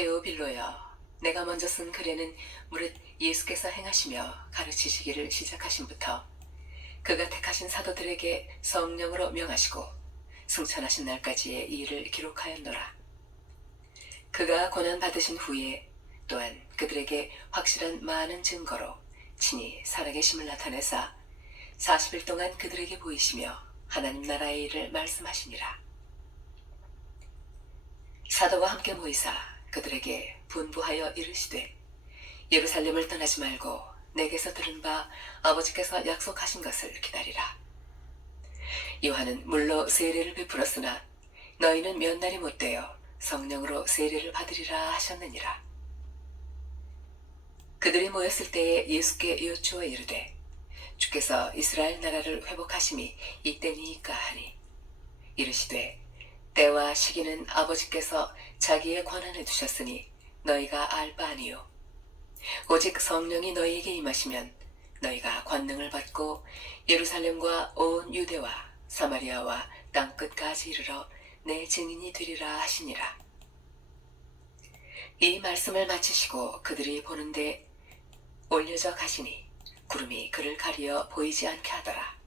데오빌로여, 내가 먼저 쓴 글에는 무릇 예수께서 행하시며 가르치시기를 시작하신부터 그가 택하신 사도들에게 성령으로 명하시고 승천하신 날까지의 일을 기록하였노라. 그가 고난받으신 후에 또한 그들에게 확실한 많은 증거로 친히 살아계심을 나타내사 40일 동안 그들에게 보이시며 하나님 나라의 일을 말씀하시니라. 사도와 함께 모이사 그들에게 분부하여 이르시되 예루살렘을 떠나지 말고 내게서 들은 바 아버지께서 약속하신 것을 기다리라. 요한은 물로 세례를 베풀었으나 너희는 몇 날이 못되어 성령으로 세례를 받으리라 하셨느니라. 그들이 모였을 때에 예수께 여쭈어 이르되 주께서 이스라엘 나라를 회복하심이 이때니이까 하니 이르시되 때와 시기는 아버지께서 자기의 권한에 두셨으니 너희가 알 바 아니요 오직 성령이 너희에게 임하시면 너희가 권능을 받고 예루살렘과 온 유대와 사마리아와 땅끝까지 이르러 내 증인이 되리라 하시니라. 이 말씀을 마치시고 그들이 보는데 올려져 가시니 구름이 그를 가리어 보이지 않게 하더라.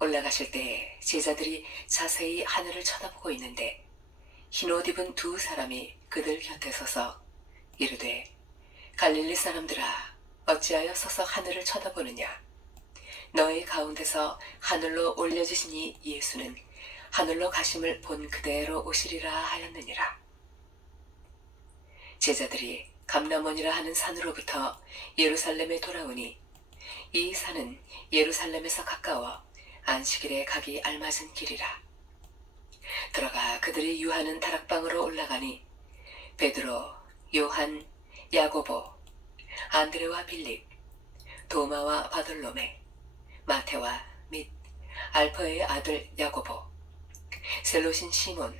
올라가실 때에 제자들이 자세히 하늘을 쳐다보고 있는데 흰 옷 입은 두 사람이 그들 곁에 서서 이르되 갈릴리 사람들아 어찌하여 서서 하늘을 쳐다보느냐. 너희 가운데서 하늘로 올려지시니 예수는 하늘로 가심을 본 그대로 오시리라 하였느니라. 제자들이 감람원이라 하는 산으로부터 예루살렘에 돌아오니 이 산은 예루살렘에서 가까워 안식일에 가기 알맞은 길이라. 들어가 그들이 유하는 다락방으로 올라가니 베드로, 요한, 야고보, 안드레와 빌립, 도마와 바돌로메, 마테와 및 알퍼의 아들 야고보, 셀롯인 시몬,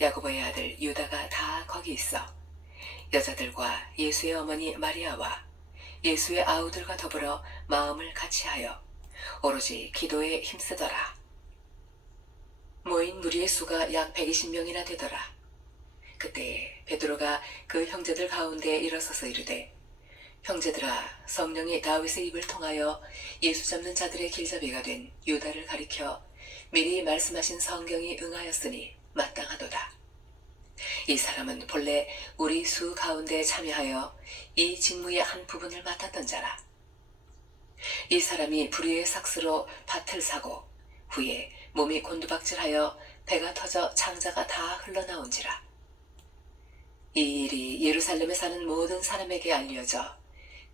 야고보의 아들 유다가 다 거기 있어 여자들과 예수의 어머니 마리아와 예수의 아우들과 더불어 마음을 같이하여 오로지 기도에 힘쓰더라. 모인 무리의 수가 약 120명이나 되더라. 그때 베드로가 그 형제들 가운데 일어서서 이르되 형제들아, 성령이 다윗의 입을 통하여 예수 잡는 자들의 길잡이가 된 유다를 가리켜 미리 말씀하신 성경이 응하였으니 마땅하도다. 이 사람은 본래 우리 수 가운데 참여하여 이 직무의 한 부분을 맡았던 자라. 이 사람이 불의의 삭스로 밭을 사고 후에 몸이 곤두박질하여 배가 터져 창자가 다 흘러나온지라. 이 일이 예루살렘에 사는 모든 사람에게 알려져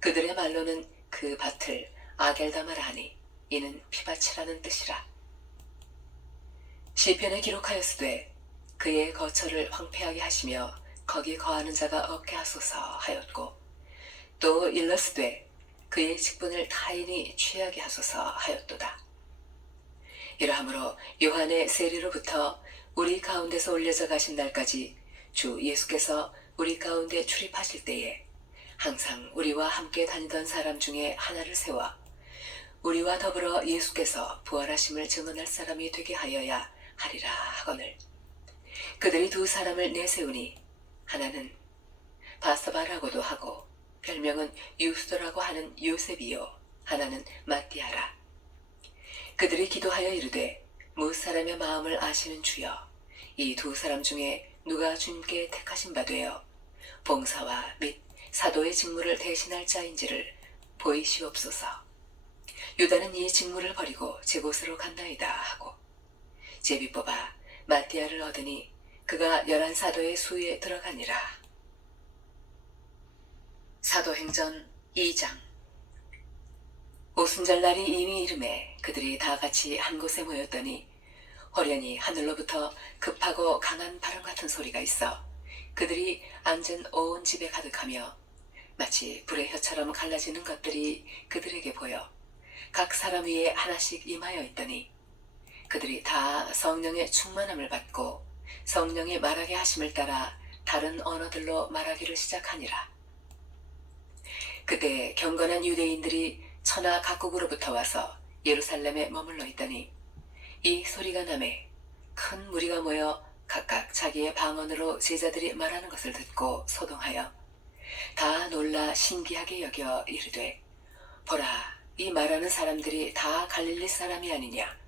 그들의 말로는 그 밭을 아겔다마라 하니 이는 피밭이라는 뜻이라. 시편에 기록하였으되 그의 거처를 황폐하게 하시며 거기 거하는 자가 없게 하소서 하였고 또 일러스되 그의 직분을 타인이 취하게 하소서 하였도다. 이러하므로 요한의 세례로부터 우리 가운데서 올려져 가신 날까지 주 예수께서 우리 가운데 출입하실 때에 항상 우리와 함께 다니던 사람 중에 하나를 세워 우리와 더불어 예수께서 부활하심을 증언할 사람이 되게 하여야 하리라 하거늘 그들이 두 사람을 내세우니 하나는 바사바라고도 하고 별명은 유스도라고 하는 요셉이요 하나는 마띠아라. 그들이 기도하여 이르되 무사람의 마음을 아시는 주여 이 두 사람 중에 누가 주님께 택하신 바 되어 봉사와 및 사도의 직무를 대신할 자인지를 보이시옵소서. 유다는 이 직무를 버리고 제 곳으로 간나이다 하고 제비 뽑아 마띠아를 얻으니 그가 11사도의 수에 들어가니라. 사도행전 2장. 오순절날이 이미 이름에 그들이 다 같이 한 곳에 모였더니 호련히 하늘로부터 급하고 강한 바람 같은 소리가 있어 그들이 앉은 온 집에 가득하며 마치 불의 혀처럼 갈라지는 것들이 그들에게 보여 각 사람 위에 하나씩 임하여 있더니 그들이 다 성령의 충만함을 받고 성령이 말하게 하심을 따라 다른 언어들로 말하기를 시작하니라. 그때 경건한 유대인들이 천하 각국으로부터 와서 예루살렘에 머물러 있더니 이 소리가 나매 큰 무리가 모여 각각 자기의 방언으로 제자들이 말하는 것을 듣고 소동하여 다 놀라 신기하게 여겨 이르되, 보라, 이 말하는 사람들이 다 갈릴리 사람이 아니냐?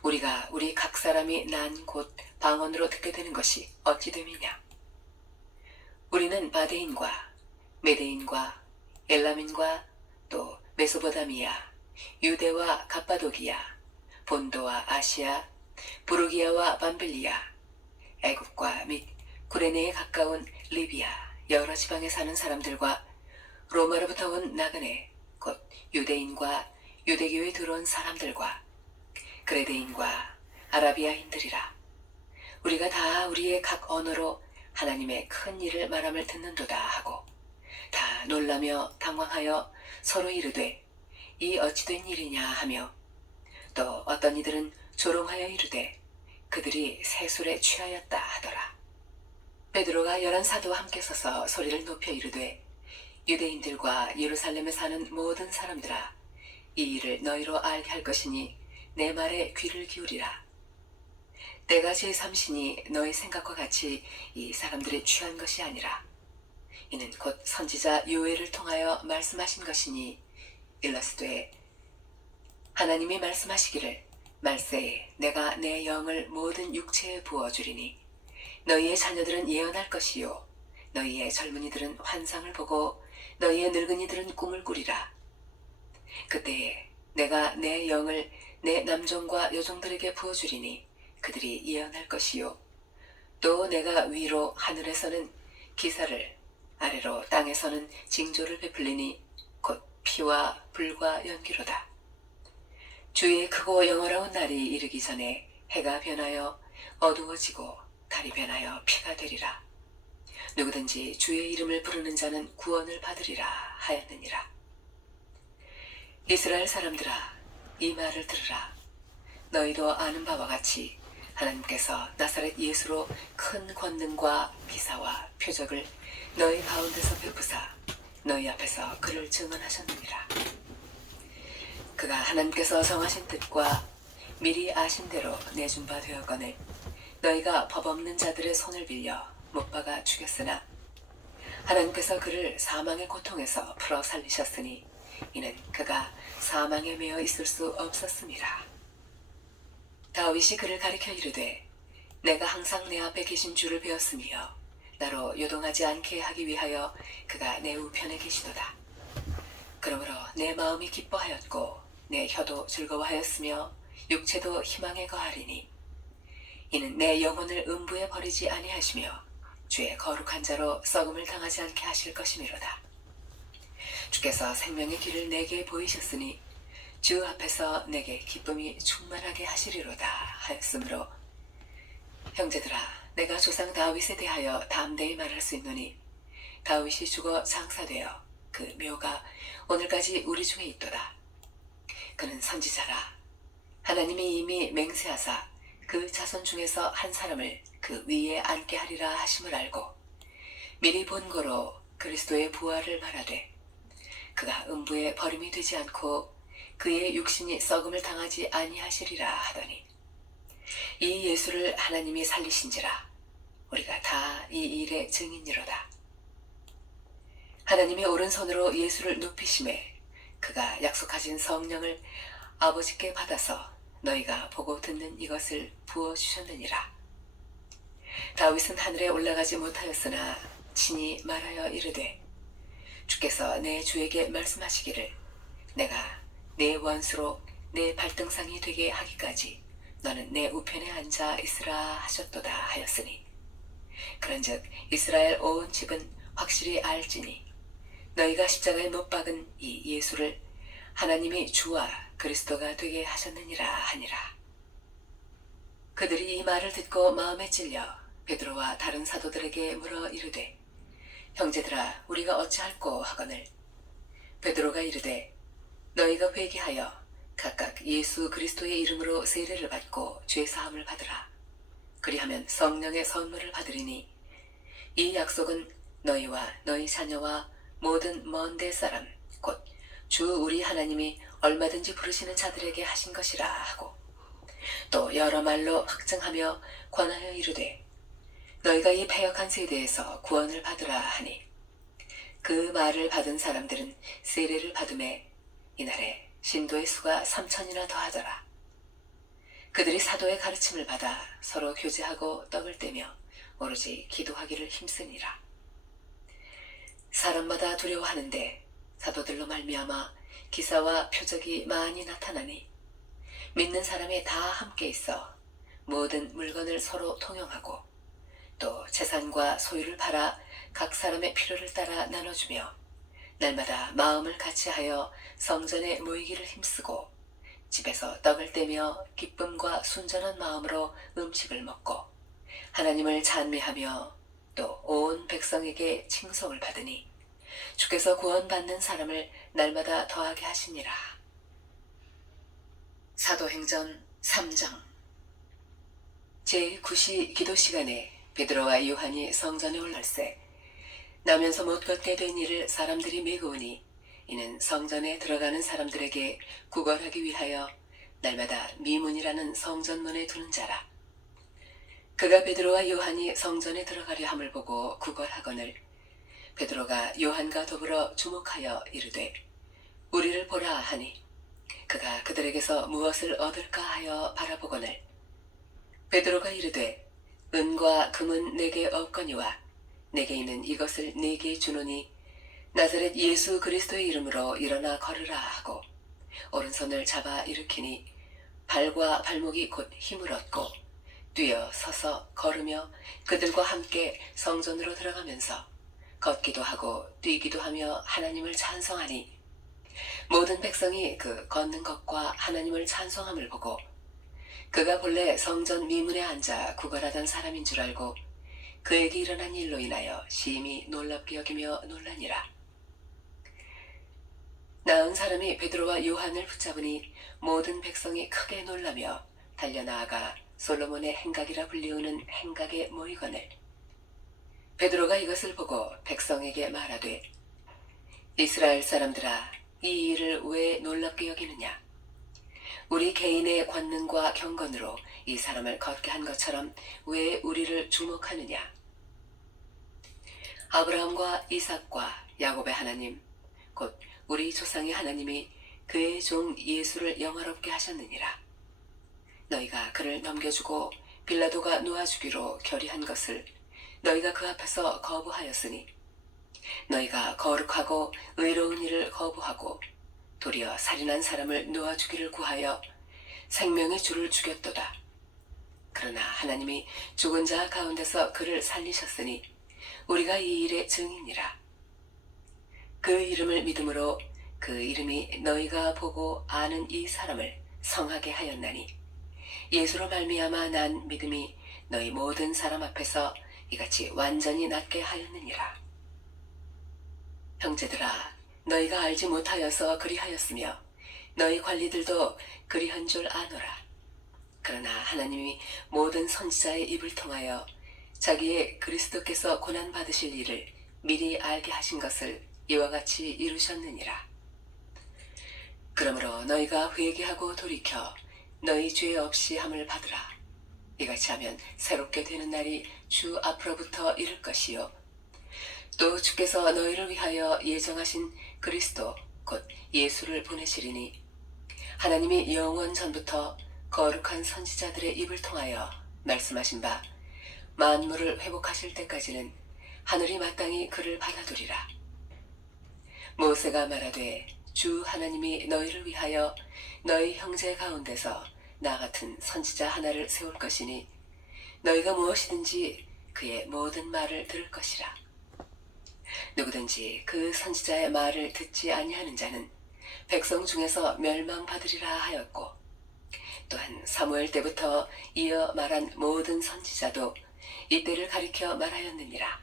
우리가 우리 각 사람이 난 곳 방언으로 듣게 되는 것이 어찌 됨이냐? 우리는 바데인과 메데인과 엘람인과 또 메소포다미아, 유대와 갑바도기아, 본도와 아시아, 부르기아와 밤빌리아, 애굽과 및 구레네에 가까운 리비아 여러 지방에 사는 사람들과 로마로부터 온 나그네 곧 유대인과 유대교에 들어온 사람들과 그레데인과 아라비아인들이라. 우리가 다 우리의 각 언어로 하나님의 큰 일을 말함을 듣는도다 하고 다 놀라며 당황하여 서로 이르되, 이 어찌된 일이냐 하며, 또 어떤 이들은 조롱하여 이르되 그들이 새술에 취하였다 하더라. 베드로가 11 사도와 함께 서서 소리를 높여 이르되, 유대인들과 예루살렘에 사는 모든 사람들아, 이 일을 너희로 알게 할 것이니 내 말에 귀를 기울이라. 때가 제3시니 너희 생각과 같이 이 사람들이 취한 것이 아니라 이는 곧 선지자 요엘을 통하여 말씀하신 것이니, 일러스되 하나님이 말씀하시기를 말세에 내가 내 영을 모든 육체에 부어주리니 너희의 자녀들은 예언할 것이요 너희의 젊은이들은 환상을 보고 너희의 늙은이들은 꿈을 꾸리라. 그때에 내가 내 영을 내 남종과 여종들에게 부어주리니 그들이 예언할 것이요 또 내가 위로 하늘에서는 기사를 아래로 땅에서는 징조를 베풀리니 곧 피와 불과 연기로다. 주의 크고 영원한 날이 이르기 전에 해가 변하여 어두워지고 달이 변하여 피가 되리라. 누구든지 주의 이름을 부르는 자는 구원을 받으리라 하였느니라. 이스라엘 사람들아, 이 말을 들으라. 너희도 아는 바와 같이 하나님께서 나사렛 예수로 큰 권능과 기사와 표적을 너희 가운데서 베푸사 너희 앞에서 그를 증언하셨느니라. 그가 하나님께서 정하신 뜻과 미리 아신 대로 내준 바 되었거늘 너희가 법 없는 자들의 손을 빌려 못 박아 죽였으나 하나님께서 그를 사망의 고통에서 풀어 살리셨으니 이는 그가 사망에 매여 있을 수 없었음이라. 다윗이 그를 가리켜 이르되, 내가 항상 내 앞에 계신 주를 배웠으며 나로 요동하지 않게 하기 위하여 그가 내 우편에 계시도다. 그러므로 내 마음이 기뻐하였고 내 혀도 즐거워하였으며 육체도 희망에 거하리니 이는 내 영혼을 음부에 버리지 아니하시며 주의 거룩한 자로 썩음을 당하지 않게 하실 것이미로다. 주께서 생명의 길을 내게 보이셨으니 주 앞에서 내게 기쁨이 충만하게 하시리로다 하였으므로, 형제들아, 내가 조상 다윗에 대하여 담대히 말할 수 있노니 다윗이 죽어 장사되어 그 묘가 오늘까지 우리 중에 있도다. 그는 선지자라. 하나님이 이미 맹세하사 그 자손 중에서 한 사람을 그 위에 앉게 하리라 하심을 알고 미리 본고로 그리스도의 부활을 말하되 그가 음부에 버림이 되지 않고 그의 육신이 썩음을 당하지 아니하시리라 하더니, 이 예수를 하나님이 살리신지라 우리가 다 이 일의 증인이로다. 하나님이 오른손으로 예수를 높이심에 그가 약속하신 성령을 아버지께 받아서 너희가 보고 듣는 이것을 부어주셨느니라. 다윗은 하늘에 올라가지 못하였으나 친히 말하여 이르되, 주께서 내 주에게 말씀하시기를 내가 내 원수로 내 발등상이 되게 하기까지 너는 내 우편에 앉아 있으라 하셨도다 하였으니, 그런즉 이스라엘 온 집은 확실히 알지니 너희가 십자가에 못 박은 이 예수를 하나님이 주와 그리스도가 되게 하셨느니라 하니라. 그들이 이 말을 듣고 마음에 찔려 베드로와 다른 사도들에게 물어 이르되, 형제들아, 우리가 어찌할꼬 하거늘 베드로가 이르되, 너희가 회개하여 각각 예수 그리스도의 이름으로 세례를 받고 죄사함을 받으라. 그리하면 성령의 선물을 받으리니 이 약속은 너희와 너희 자녀와 모든 먼 데 사람 곧 주 우리 하나님이 얼마든지 부르시는 자들에게 하신 것이라 하고, 또 여러 말로 확증하며 권하여 이르되 너희가 이 패역한 세대에서 구원을 받으라 하니 그 말을 받은 사람들은 세례를 받음에 이날에 신도의 수가 3천이나 더하더라. 그들이 사도의 가르침을 받아 서로 교제하고 떡을 떼며 오로지 기도하기를 힘쓰니라. 사람마다 두려워하는데 사도들로 말미암아 기사와 표적이 많이 나타나니 믿는 사람이 다 함께 있어 모든 물건을 서로 통용하고 또 재산과 소유를 팔아 각 사람의 필요를 따라 나눠주며 날마다 마음을 같이하여 성전에 모이기를 힘쓰고 집에서 떡을 떼며 기쁨과 순전한 마음으로 음식을 먹고 하나님을 찬미하며 또 온 백성에게 칭송을 받으니 주께서 구원받는 사람을 날마다 더하게 하시니라. 사도행전 3장. 제9시 기도 시간에 베드로와 요한이 성전에 올랐세. 나면서 못 걷게 된 이를 사람들이 메고오니 이는 성전에 들어가는 사람들에게 구걸하기 위하여 날마다 미문이라는 성전문에 두는 자라. 그가 베드로와 요한이 성전에 들어가려 함을 보고 구걸하거늘 베드로가 요한과 더불어 주목하여 이르되 우리를 보라 하니 그가 그들에게서 무엇을 얻을까 하여 바라보거늘 베드로가 이르되 은과 금은 내게 없거니와 내게 있는 이것을 네게 주노니 나사렛 예수 그리스도의 이름으로 일어나 걸으라 하고 오른손을 잡아 일으키니 발과 발목이 곧 힘을 얻고 뛰어 서서 걸으며 그들과 함께 성전으로 들어가면서 걷기도 하고 뛰기도 하며 하나님을 찬송하니 모든 백성이 그 걷는 것과 하나님을 찬송함을 보고 그가 본래 성전 미문에 앉아 구걸하던 사람인 줄 알고 그에게 일어난 일로 인하여 심히 놀랍게 여기며 놀라니라. 나은 사람이 베드로와 요한을 붙잡으니 모든 백성이 크게 놀라며 달려나아가 솔로몬의 행각이라 불리우는 행각에 모이거늘 베드로가 이것을 보고 백성에게 말하되 이스라엘 사람들아 이 일을 왜 놀랍게 여기느냐. 우리 개인의 권능과 경건으로 이 사람을 걷게 한 것처럼 왜 우리를 주목하느냐. 아브라함과 이삭과 야곱의 하나님 곧 우리 조상의 하나님이 그의 종 예수를 영화롭게 하셨느니라. 너희가 그를 넘겨주고 빌라도가 놓아주기로 결의한 것을 너희가 그 앞에서 거부하였으니 너희가 거룩하고 의로운 일을 거부하고 도리어 살인한 사람을 놓아주기를 구하여 생명의 주를 죽였도다. 그러나 하나님이 죽은 자 가운데서 그를 살리셨으니 우리가 이 일의 증인이라. 그 이름을 믿음으로 그 이름이 너희가 보고 아는 이 사람을 성하게 하였나니 예수로 말미암아 난 믿음이 너희 모든 사람 앞에서 이같이 완전히 낫게 하였느니라. 형제들아 너희가 알지 못하여서 그리하였으며 너희 관리들도 그리한 줄 아노라. 그러나 하나님이 모든 선지자의 입을 통하여 자기의 그리스도께서 고난 받으실 일을 미리 알게 하신 것을 이와 같이 이루셨느니라. 그러므로 너희가 회개하고 돌이켜 너희 죄 없이 함을 받으라. 이같이 하면 새롭게 되는 날이 주 앞으로부터 이를 것이요 또 주께서 너희를 위하여 예정하신 그리스도 곧 예수를 보내시리니 하나님이 영원 전부터 거룩한 선지자들의 입을 통하여 말씀하신 바 만물을 회복하실 때까지는 하늘이 마땅히 그를 받아두리라. 모세가 말하되 주 하나님이 너희를 위하여 너희 형제 가운데서 나 같은 선지자 하나를 세울 것이니 너희가 무엇이든지 그의 모든 말을 들을 것이라. 누구든지 그 선지자의 말을 듣지 아니하는 자는 백성 중에서 멸망받으리라 하였고 또한 사무엘 때부터 이어 말한 모든 선지자도 이때를 가리켜 말하였느니라.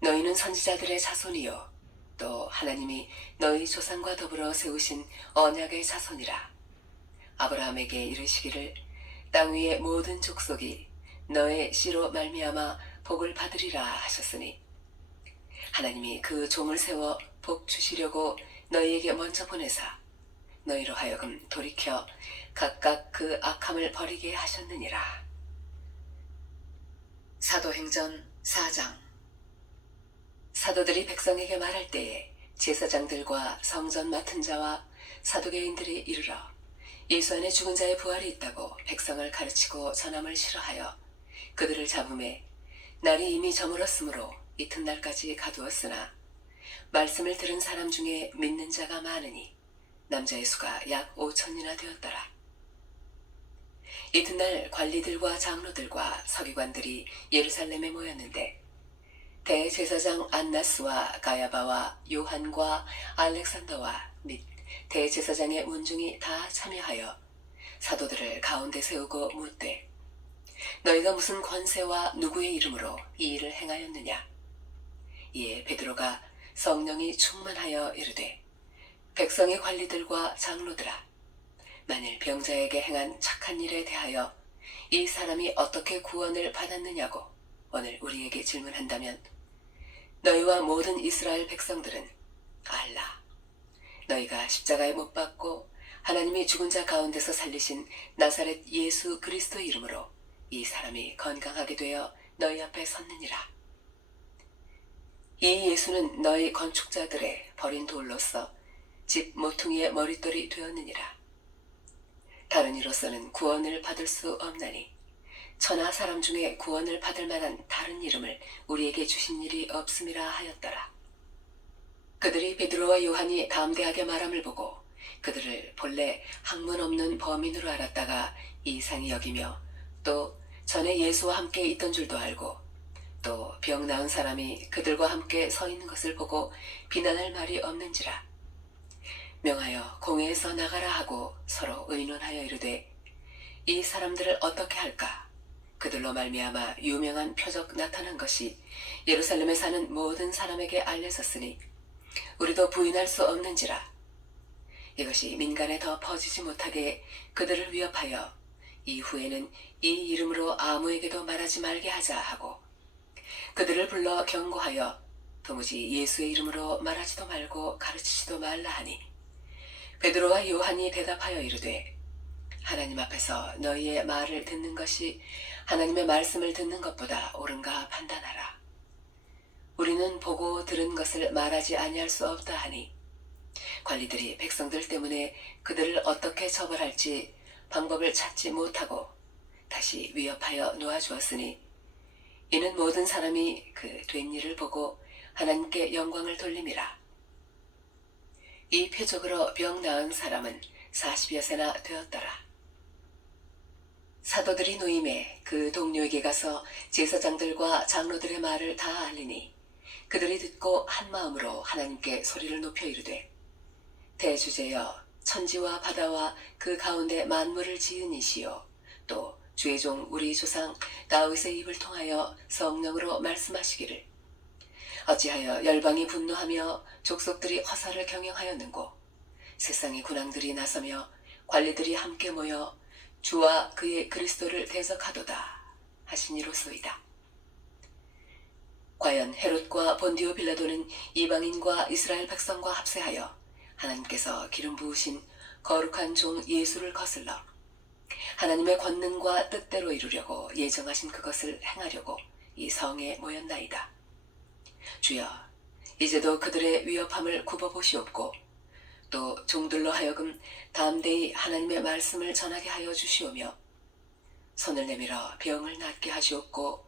너희는 선지자들의 자손이요 또 하나님이 너희 조상과 더불어 세우신 언약의 자손이라. 아브라함에게 이르시기를 땅 위의 모든 족속이 너의 씨로 말미암아 복을 받으리라 하셨으니 하나님이 그 종을 세워 복 주시려고 너희에게 먼저 보내사 너희로 하여금 돌이켜 각각 그 악함을 버리게 하셨느니라. 사도행전 4장. 사도들이 백성에게 말할 때에 제사장들과 성전 맡은 자와 사두개인들이 이르러 예수 안에 죽은 자의 부활이 있다고 백성을 가르치고 전함을 싫어하여 그들을 잡음에 날이 이미 저물었으므로 이튿날까지 가두었으나 말씀을 들은 사람 중에 믿는 자가 많으니 남자의 수가 약 5천이나 되었더라. 이튿날 관리들과 장로들과 서기관들이 예루살렘에 모였는데 대제사장 안나스와 가야바와 요한과 알렉산더와 및 대제사장의 문중이 다 참여하여 사도들을 가운데 세우고 묻되 너희가 무슨 권세와 누구의 이름으로 이 일을 행하였느냐? 이에 베드로가 성령이 충만하여 이르되 백성의 관리들과 장로들아, 만일 병자에게 행한 착한 일에 대하여 이 사람이 어떻게 구원을 받았느냐고 오늘 우리에게 질문한다면 너희와 모든 이스라엘 백성들은 알라. 너희가 십자가에 못 박고 하나님이 죽은 자 가운데서 살리신 나사렛 예수 그리스도 이름으로 이 사람이 건강하게 되어 너희 앞에 섰느니라. 이 예수는 너희 건축자들의 버린 돌로서 집 모퉁이의 머릿돌이 되었느니라. 다른 이로서는 구원을 받을 수 없나니 천하 사람 중에 구원을 받을 만한 다른 이름을 우리에게 주신 일이 없음이라 하였더라. 그들이 베드로와 요한이 담대하게 말함을 보고 그들을 본래 학문 없는 범인으로 알았다가 이상히 여기며 또 전에 예수와 함께 있던 줄도 알고 또 병 나은 사람이 그들과 함께 서 있는 것을 보고 비난할 말이 없는지라 명하여 공회에서 나가라 하고 서로 의논하여 이르되 이 사람들을 어떻게 할까? 그들로 말미암아 유명한 표적 나타난 것이 예루살렘에 사는 모든 사람에게 알려졌으니 우리도 부인할 수 없는지라. 이것이 민간에 더 퍼지지 못하게 그들을 위협하여 이후에는 이 이름으로 아무에게도 말하지 말게 하자 하고 그들을 불러 경고하여 도무지 예수의 이름으로 말하지도 말고 가르치지도 말라 하니 베드로와 요한이 대답하여 이르되 하나님 앞에서 너희의 말을 듣는 것이 하나님의 말씀을 듣는 것보다 옳은가 판단하라. 우리는 보고 들은 것을 말하지 아니할 수 없다 하니 관리들이 백성들 때문에 그들을 어떻게 처벌할지 방법을 찾지 못하고 다시 위협하여 놓아주었으니 이는 모든 사람이 그 된 일을 보고 하나님께 영광을 돌림이라. 이 표적으로 병 나은 사람은 40여 세나 되었더라. 사도들이 노임에 그 동료에게 가서 제사장들과 장로들의 말을 다 알리니 그들이 듣고 한 마음으로 하나님께 소리를 높여 이르되 대주제여 천지와 바다와 그 가운데 만물을 지은 이시요 또 주의 종 우리 조상 다윗의 입을 통하여 성령으로 말씀하시기를 어찌하여 열방이 분노하며 족속들이 허사를 경영하였는고 세상의 군왕들이 나서며 관리들이 함께 모여 주와 그의 그리스도를 대적하도다 하시니로소이다. 과연 헤롯과 본디오 빌라도는 이방인과 이스라엘 백성과 합세하여 하나님께서 기름 부으신 거룩한 종 예수를 거슬러 하나님의 권능과 뜻대로 이루려고 예정하신 그것을 행하려고 이 성에 모였나이다. 주여, 이제도 그들의 위협함을 굽어보시옵고 또 종들로 하여금 담대히 하나님의 말씀을 전하게 하여 주시오며 손을 내밀어 병을 낫게 하시옵고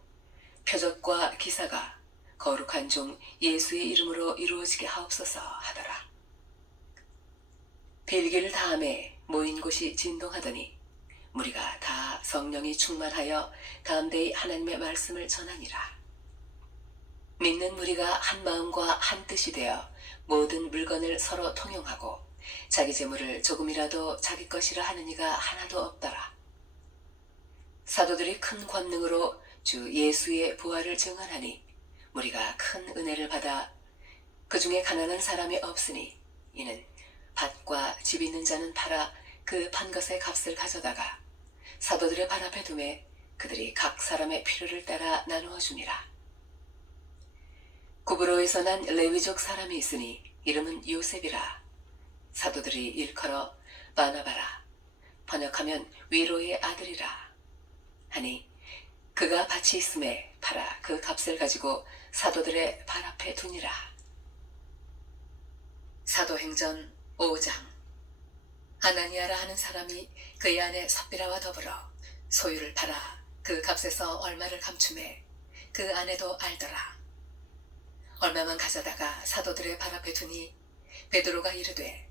표적과 기사가 거룩한 종 예수의 이름으로 이루어지게 하옵소서 하더라. 빌기를 다함에 모인 곳이 진동하더니 무리가 다 성령이 충만하여 담대히 하나님의 말씀을 전하니라. 믿는 무리가 한 마음과 한 뜻이 되어 모든 물건을 서로 통용하고 자기 재물을 조금이라도 자기 것이라 하는 이가 하나도 없더라. 사도들이 큰 권능으로 주 예수의 부활을 증언하니 무리가 큰 은혜를 받아 그 중에 가난한 사람이 없으니 이는 밭과 집 있는 자는 팔아 그 판 것의 값을 가져다가 사도들의 발 앞에 두매 그들이 각 사람의 필요를 따라 나누어 줍니다. 구브로에서 난 레위족 사람이 있으니 이름은 요셉이라. 사도들이 일컬어 바나바라, 번역하면 위로의 아들이라 하니 그가 밭이 있음에 팔아 그 값을 가지고 사도들의 발 앞에 두니라. 사도행전 5장. 아나니아라 하는 사람이 그의 아내 삽비라와 더불어 소유를 팔아 그 값에서 얼마를 감춤해 그 아내도 알더라. 얼마만 가져다가 사도들의 발 앞에 두니 베드로가 이르되,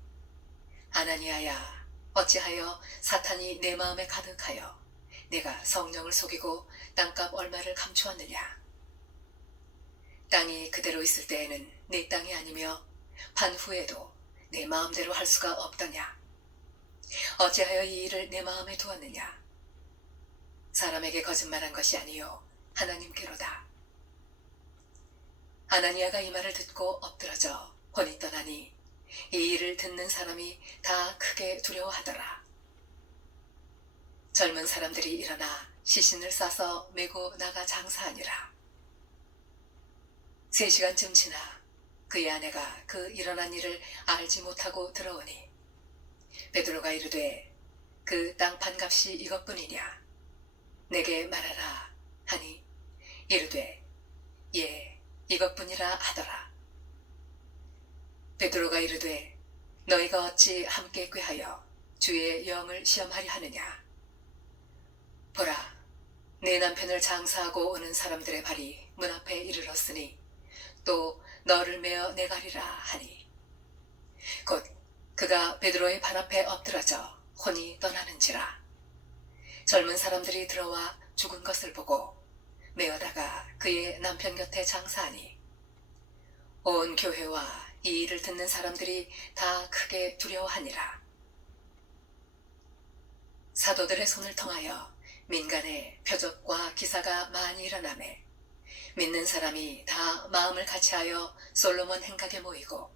아나니아야, 어찌하여 사탄이 내 마음에 가득하여 내가 성령을 속이고 땅값 얼마를 감추었느냐. 땅이 그대로 있을 때에는 내 땅이 아니며 판 후에도 내 마음대로 할 수가 없더냐. 어찌하여 이 일을 내 마음에 두었느냐. 사람에게 거짓말한 것이 아니요 하나님께로다. 아나니아가 이 말을 듣고 엎드러져 혼이 떠나니 이 일을 듣는 사람이 다 크게 두려워하더라. 젊은 사람들이 일어나 시신을 싸서 메고 나가 장사하니라. 3시간쯤 지나 그의 아내가 그 일어난 일을 알지 못하고 들어오니 베드로가 이르되, 그 땅 판값이 이것뿐이냐. 내게 말하라 하니 이르되, 예, 이것뿐이라 하더라. 베드로가 이르되, 너희가 어찌 함께 꾀하여 주의 영을 시험하려 하느냐. 보라, 내 남편을 장사하고 오는 사람들의 발이 문 앞에 이르렀으니 또 너를 메어 내가리라 하니, 곧 그가 베드로의 발 앞에 엎드러져 혼이 떠나는지라. 젊은 사람들이 들어와 죽은 것을 보고 메어다가 그의 남편 곁에 장사하니 온 교회와 이 일을 듣는 사람들이 다 크게 두려워하니라. 사도들의 손을 통하여 민간에 표적과 기사가 많이 일어나매 믿는 사람이 다 마음을 같이하여 솔로몬 행각에 모이고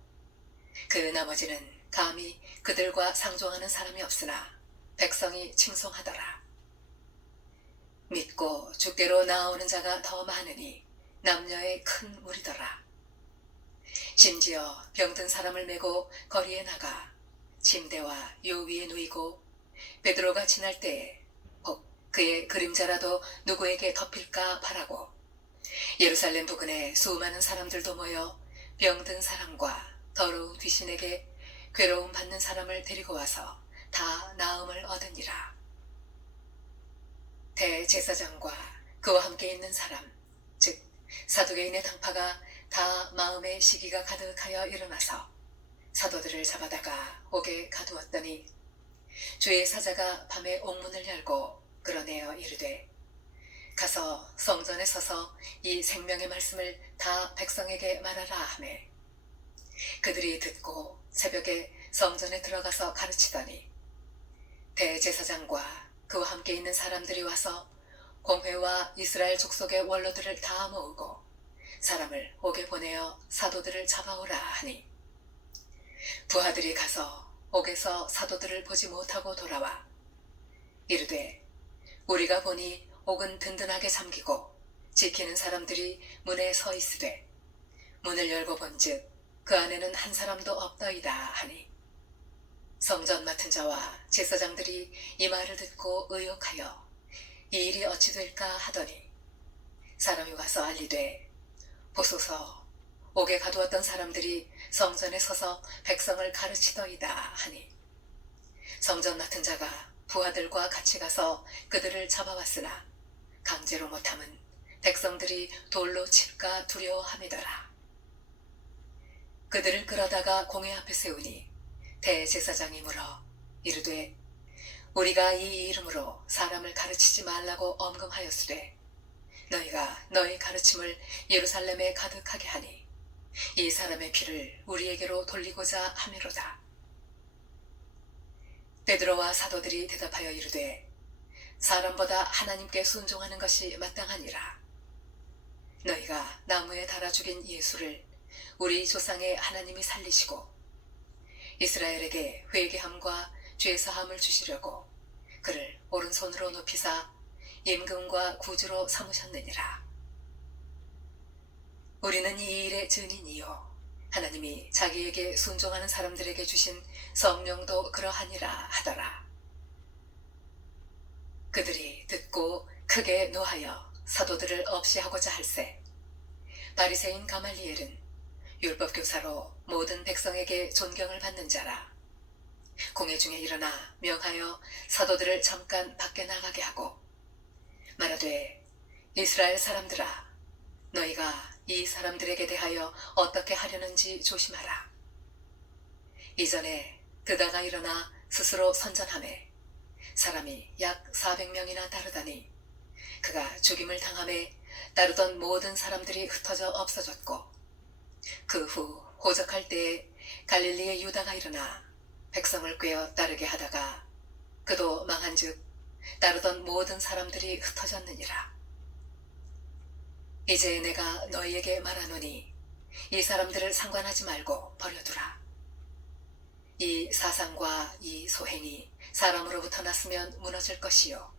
그 나머지는 감히 그들과 상종하는 사람이 없으나 백성이 칭송하더라. 믿고 주께로 나아오는 자가 더 많으니 남녀의 큰 무리더라. 심지어 병든 사람을 메고 거리에 나가 침대와 요 위에 누이고 베드로가 지날 때에 혹 그의 그림자라도 누구에게 덮일까 바라고 예루살렘 부근에 수많은 사람들도 모여 병든 사람과 더러운 귀신에게 괴로움 받는 사람을 데리고 와서 다 나음을 얻으니라. 대제사장과 그와 함께 있는 사람, 즉 사두개인의 당파가 다 마음의 시기가 가득하여 일어나서 사도들을 잡아다가 옥에 가두었더니 주의 사자가 밤에 옥문을 열고 끌어내어 이르되, 가서 성전에 서서 이 생명의 말씀을 다 백성에게 말하라 하매 그들이 듣고 새벽에 성전에 들어가서 가르치더니 대제사장과 그와 함께 있는 사람들이 와서 공회와 이스라엘 족속의 원로들을 다 모으고 사람을 옥에 보내어 사도들을 잡아오라 하니 부하들이 가서 옥에서 사도들을 보지 못하고 돌아와 이르되, 우리가 보니 옥은 든든하게 잠기고 지키는 사람들이 문에 서 있으되 문을 열고 본즉 그 안에는 한 사람도 없더이다 하니 성전 맡은 자와 제사장들이 이 말을 듣고 의혹하여 이 일이 어찌 될까 하더니 사람이 와서 알리되, 보소서, 옥에 가두었던 사람들이 성전에 서서 백성을 가르치더이다 하니 성전 맡은 자가 부하들과 같이 가서 그들을 잡아왔으나 강제로 못함은 백성들이 돌로 칠까 두려워함이더라. 그들을 끌어다가 공회 앞에 세우니 대제사장이 물어 이르되, 우리가 이 이름으로 사람을 가르치지 말라고 엄금하였으되 너희가 너희 가르침을 예루살렘에 가득하게 하니 이 사람의 피를 우리에게로 돌리고자 하미로다. 베드로와 사도들이 대답하여 이르되, 사람보다 하나님께 순종하는 것이 마땅하니라. 너희가 나무에 달아 죽인 예수를 우리 조상의 하나님이 살리시고 이스라엘에게 회개함과 죄사함을 주시려고 그를 오른손으로 높이사 임금과 구주로 삼으셨느니라. 우리는 이 일의 증인이요 하나님이 자기에게 순종하는 사람들에게 주신 성령도 그러하니라 하더라. 그들이 듣고 크게 노하여 사도들을 없이하고자 할세. 바리새인 가말리엘은 율법 교사로 모든 백성에게 존경을 받는 자라. 공회 중에 일어나 명하여 사도들을 잠깐 밖에 나가게 하고 말하되, 이스라엘 사람들아, 너희가 이 사람들에게 대하여 어떻게 하려는지 조심하라. 이전에 드다가 일어나 스스로 선전하매 사람이 약 400명이나 따르다니, 그가 죽임을 당함에 따르던 모든 사람들이 흩어져 없어졌고, 그 후 호적할 때에 갈릴리의 유다가 일어나 백성을 꾀어 따르게 하다가 그도 망한즉 따르던 모든 사람들이 흩어졌느니라. 이제 내가 너희에게 말하노니 이 사람들을 상관하지 말고 버려두라. 이 사상과 이 소행이 사람으로부터 났으면 무너질 것이요,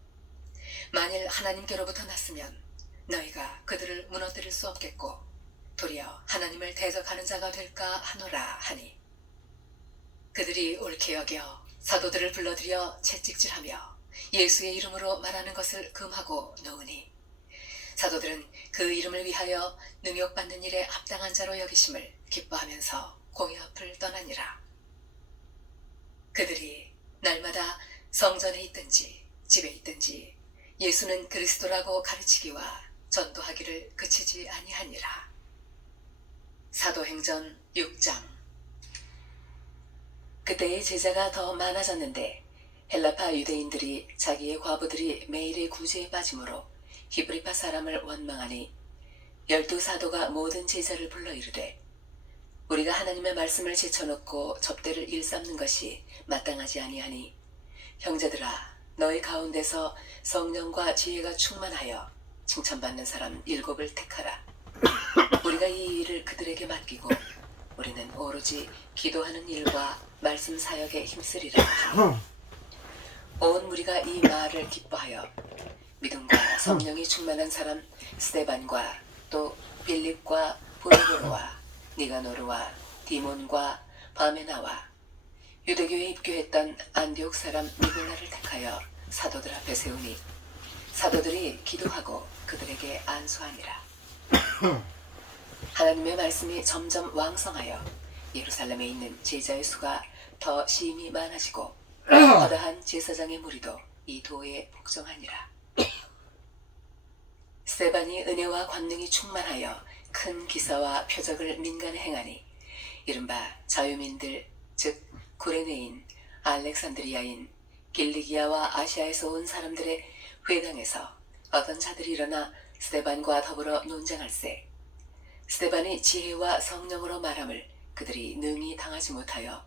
만일 하나님께로부터 났으면 너희가 그들을 무너뜨릴 수 없겠고 도리어 하나님을 대적하는 자가 될까 하노라 하니, 그들이 옳게 여겨 사도들을 불러들여 채찍질하며 예수의 이름으로 말하는 것을 금하고 놓으니, 사도들은 그 이름을 위하여 능욕받는 일에 합당한 자로 여기심을 기뻐하면서 공회 앞을 떠나니라. 그들이 날마다 성전에 있든지 집에 있든지 예수는 그리스도라고 가르치기와 전도하기를 그치지 아니하니라. 사도행전 6장. 그때의 제자가 더 많아졌는데 헬라파 유대인들이 자기의 과부들이 매일의 구제에 빠짐으로 히브리파 사람을 원망하니, 12사도가 모든 제자를 불러 이르되, 우리가 하나님의 말씀을 제쳐놓고 접대를 일삼는 것이 마땅하지 아니하니, 형제들아, 너희 가운데서 성령과 지혜가 충만하여 칭찬받는 사람 7을 택하라. 우리가 이 일을 그들에게 맡기고 우리는 오로지 기도하는 일과 말씀 사역에 힘쓰리라. 온 무리가 이 말을 기뻐하여 믿음과 성령이 충만한 사람 스데반과 또 빌립과 브로도로와 니가노르와 디몬과 바메나와 유대교에 입교했던 안디옥 사람 니고라를 택하여 사도들 앞에 세우니, 사도들이 기도하고 그들에게 안수하니라. 하나님의 말씀이 점점 왕성하여 예루살렘에 있는 제자의 수가 더 심히 많아지고 허다한 제사장의 무리도 이 도에 복종하니라. 스데반이 은혜와 권능이 충만하여 큰 기사와 표적을 민간에 행하니, 이른바 자유민들 즉 구레네인, 알렉산드리아인, 길리기아와 아시아에서 온 사람들의 회당에서 어떤 자들이 일어나 스데반과 더불어 논쟁할세. 스데반이 지혜와 성령으로 말함을 그들이 능히 당하지 못하여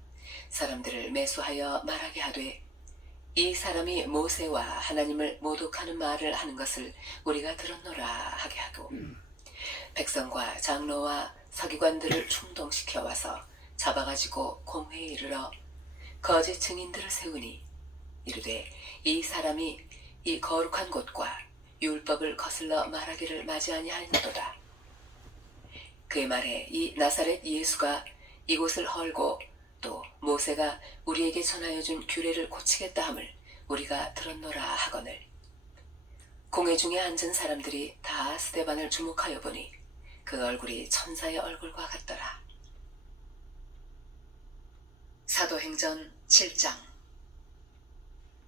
사람들을 매수하여 말하게 하되, 이 사람이 모세와 하나님을 모독하는 말을 하는 것을 우리가 들었노라 하게 하고, 백성과 장로와 서기관들을 충동시켜 와서 잡아가지고 공회에 이르러 거짓 증인들을 세우니, 이르되 이 사람이 이 거룩한 곳과 율법을 거슬러 말하기를 마지 아니하였도다. 그의 말에 이 나사렛 예수가 이곳을 헐고 또 모세가 우리에게 전하여 준 규례를 고치겠다 함을 우리가 들었노라 하거늘, 공회 중에 앉은 사람들이 다 스데반을 주목하여 보니 그 얼굴이 천사의 얼굴과 같더라. 사도행전 7장.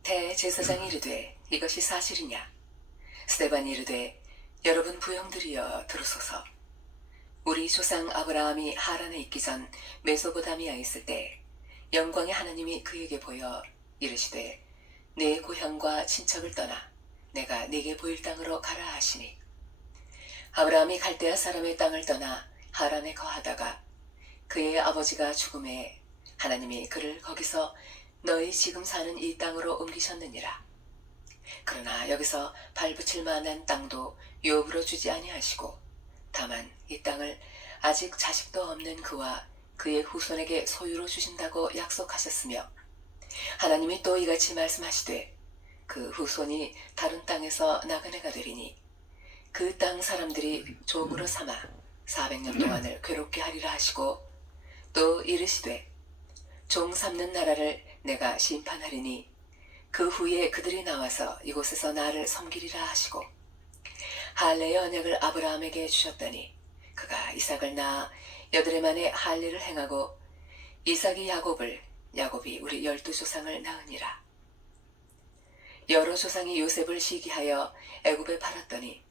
대제사장이 이르되, 이것이 사실이냐? 스데반이 이르되, 여러분 부형들이여 들으소서. 우리 조상 아브라함이 하란에 있기 전 메소보다미아에 있을 때 영광의 하나님이 그에게 보여 이르시되, 내 고향과 친척을 떠나 내가 네게 보일 땅으로 가라 하시니, 아브라함이 갈대아 사람의 땅을 떠나 하란에 거하다가 그의 아버지가 죽음에 하나님이 그를 거기서 너희 지금 사는 이 땅으로 옮기셨느니라. 그러나 여기서 발붙일 만한 땅도 유업으로 주지 아니하시고, 다만 이 땅을 아직 자식도 없는 그와 그의 후손에게 소유로 주신다고 약속하셨으며, 하나님이 또 이같이 말씀하시되 그 후손이 다른 땅에서 나그네가 되리니 그 땅 사람들이 종으로 삼아 400년 동안을 괴롭게 하리라 하시고, 또 이르시되 종 삼는 나라를 내가 심판하리니 그 후에 그들이 나와서 이곳에서 나를 섬기리라 하시고 할례의 언약을 아브라함에게 주셨더니 그가 이삭을 낳아 여드레 만에 할례를 행하고 이삭이 야곱을 야곱이 우리 12조상을 낳으니라. 여러 조상이 요셉을 시기하여 애굽에 팔았더니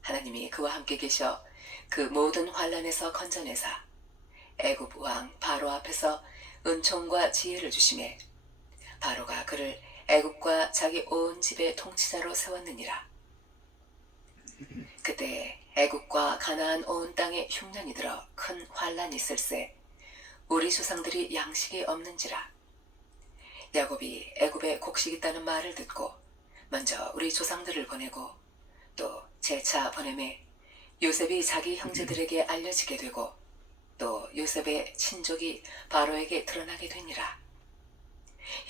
하나님이 그와 함께 계셔 그 모든 환난에서 건져내사 애굽 왕 바로 앞에서 은총과 지혜를 주시매 바로가 그를 애굽과 자기 온 집의 통치자로 세웠느니라. 그때 애굽과 가나안 온 땅에 흉년이 들어 큰 환난이 있을세 우리 조상들이 양식이 없는지라. 야곱이 애굽에 곡식 있다는 말을 듣고 먼저 우리 조상들을 보내고 또 재차 보내매 요셉이 자기 형제들에게 알려지게 되고 또 요셉의 친족이 바로에게 드러나게 되니라.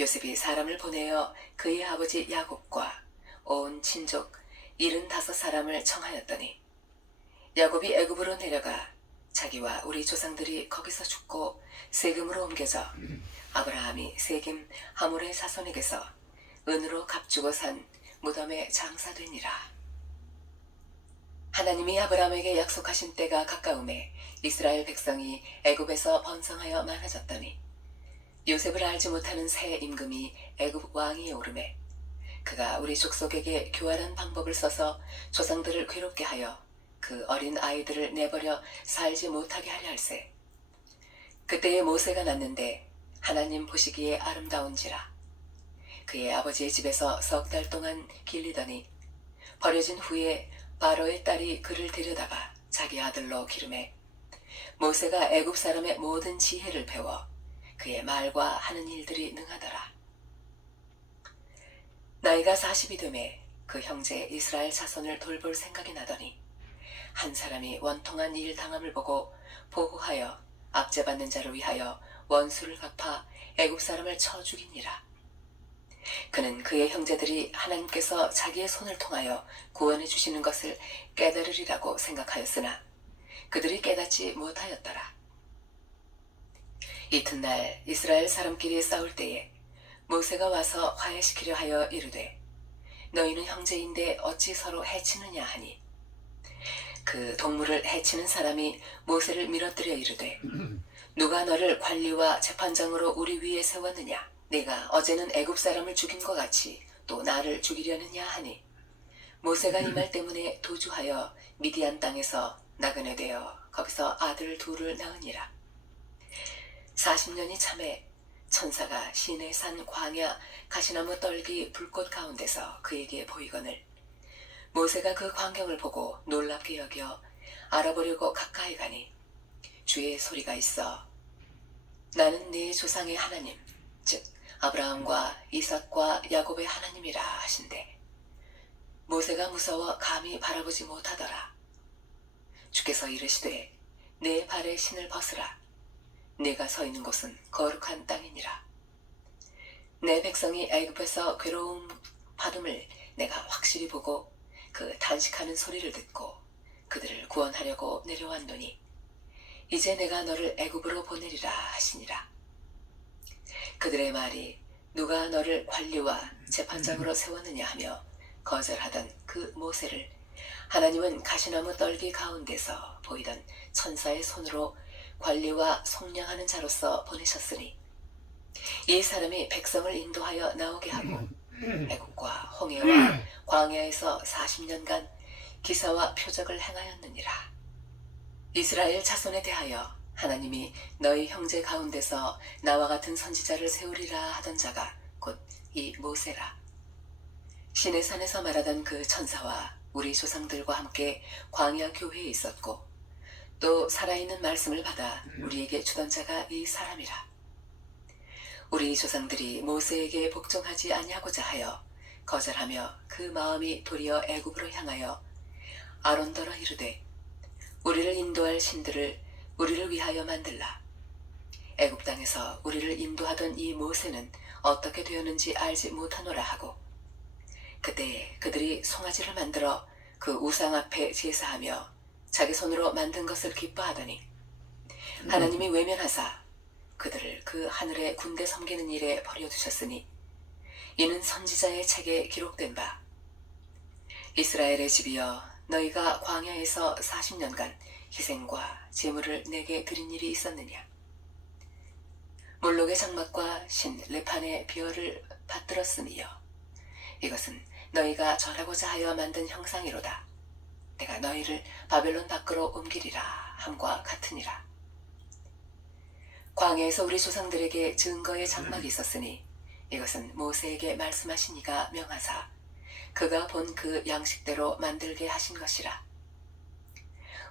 요셉이 사람을 보내어 그의 아버지 야곱과 온 친족 75사람을 청하였더니 야곱이 애굽으로 내려가 자기와 우리 조상들이 거기서 죽고 세겜으로 옮겨져 아브라함이 세겜 하몰의 자손에게서 은으로 값주고 산 무덤에 장사되니라. 하나님이 아브라함에게 약속하신 때가 가까움에 이스라엘 백성이 애굽에서 번성하여 많아졌더니 요셉을 알지 못하는 새 임금이 애굽 왕위에 오르매 그가 우리 족속에게 교활한 방법을 써서 조상들을 괴롭게 하여 그 어린 아이들을 내버려 살지 못하게 하려 할세. 그때에 모세가 났는데 하나님 보시기에 아름다운지라. 그의 아버지의 집에서 석 달 동안 길리더니 버려진 후에 바로의 딸이 그를 데려다가 자기 아들로 기르매 모세가 애굽 사람의 모든 지혜를 배워 그의 말과 하는 일들이 능하더라. 나이가 40이 되매 그 형제 이스라엘 자손을 돌볼 생각이 나더니 한 사람이 원통한 일 당함을 보고 보호하여 압제받는 자를 위하여 원수를 갚아 애굽 사람을 쳐 죽이니라. 그는 그의 형제들이 하나님께서 자기의 손을 통하여 구원해 주시는 것을 깨달으리라고 생각하였으나 그들이 깨닫지 못하였더라. 이튿날 이스라엘 사람끼리 싸울 때에 모세가 와서 화해시키려 하여 이르되 너희는 형제인데 어찌 서로 해치느냐 하니 그 동물을 해치는 사람이 모세를 밀어뜨려 이르되 누가 너를 관리와 재판장으로 우리 위에 세웠느냐? 내가 어제는 애굽 사람을 죽인 것 같이 또 나를 죽이려느냐 하니 모세가 이 말 때문에 도주하여 미디안 땅에서 나그네 되어 거기서 아들 둘을 낳으니라. 40년이 참에 천사가 시내 산 광야 가시나무 떨기 불꽃 가운데서 그에게 보이거늘 모세가 그 광경을 보고 놀랍게 여겨 알아보려고 가까이 가니 주의 소리가 있어 나는 네 조상의 하나님 즉 아브라함과 이삭과 야곱의 하나님이라 하신대. 모세가 무서워 감히 바라보지 못하더라. 주께서 이르시되 내 발에 신을 벗으라. 내가 서 있는 곳은 거룩한 땅이니라. 내 백성이 애굽에서 괴로움 받음을 내가 확실히 보고 그 탄식하는 소리를 듣고 그들을 구원하려고 내려왔노니 이제 내가 너를 애굽으로 보내리라 하시니라. 그들의 말이 누가 너를 관리와 재판장으로 세웠느냐 하며 거절하던 그 모세를 하나님은 가시나무 떨기 가운데서 보이던 천사의 손으로 관리와 속량하는 자로서 보내셨으니 이 사람이 백성을 인도하여 나오게 하고 애국과 홍해와 광야에서 40년간 기사와 표적을 행하였느니라. 이스라엘 자손에 대하여 하나님이 너희 형제 가운데서 나와 같은 선지자를 세우리라 하던 자가 곧 이 모세라. 시내산에서 말하던 그 천사와 우리 조상들과 함께 광야 교회에 있었고 또 살아있는 말씀을 받아 우리에게 주던 자가 이 사람이라. 우리 조상들이 모세에게 복종하지 아니하고자 하여 거절하며 그 마음이 도리어 애굽으로 향하여 아론더러 이르되 우리를 인도할 신들을 우리를 위하여 만들라. 애굽 땅에서 우리를 인도하던 이 모세는 어떻게 되었는지 알지 못하노라 하고 그때 그들이 송아지를 만들어 그 우상 앞에 제사하며 자기 손으로 만든 것을 기뻐하더니 하나님이 외면하사 그들을 그 하늘의 군대 섬기는 일에 버려두셨으니 이는 선지자의 책에 기록된 바 이스라엘의 집이여 너희가 광야에서 40년간 희생과 제물을 내게 드린 일이 있었느냐. 몰록의 장막과 신 레판의 비어를 받들었음이여 이것은 너희가 절하고자 하여 만든 형상이로다. 내가 너희를 바벨론 밖으로 옮기리라 함과 같으니라. 광야에서 우리 조상들에게 증거의 장막이 있었으니 이것은 모세에게 말씀하신 이가 명하사 그가 본 그 양식대로 만들게 하신 것이라.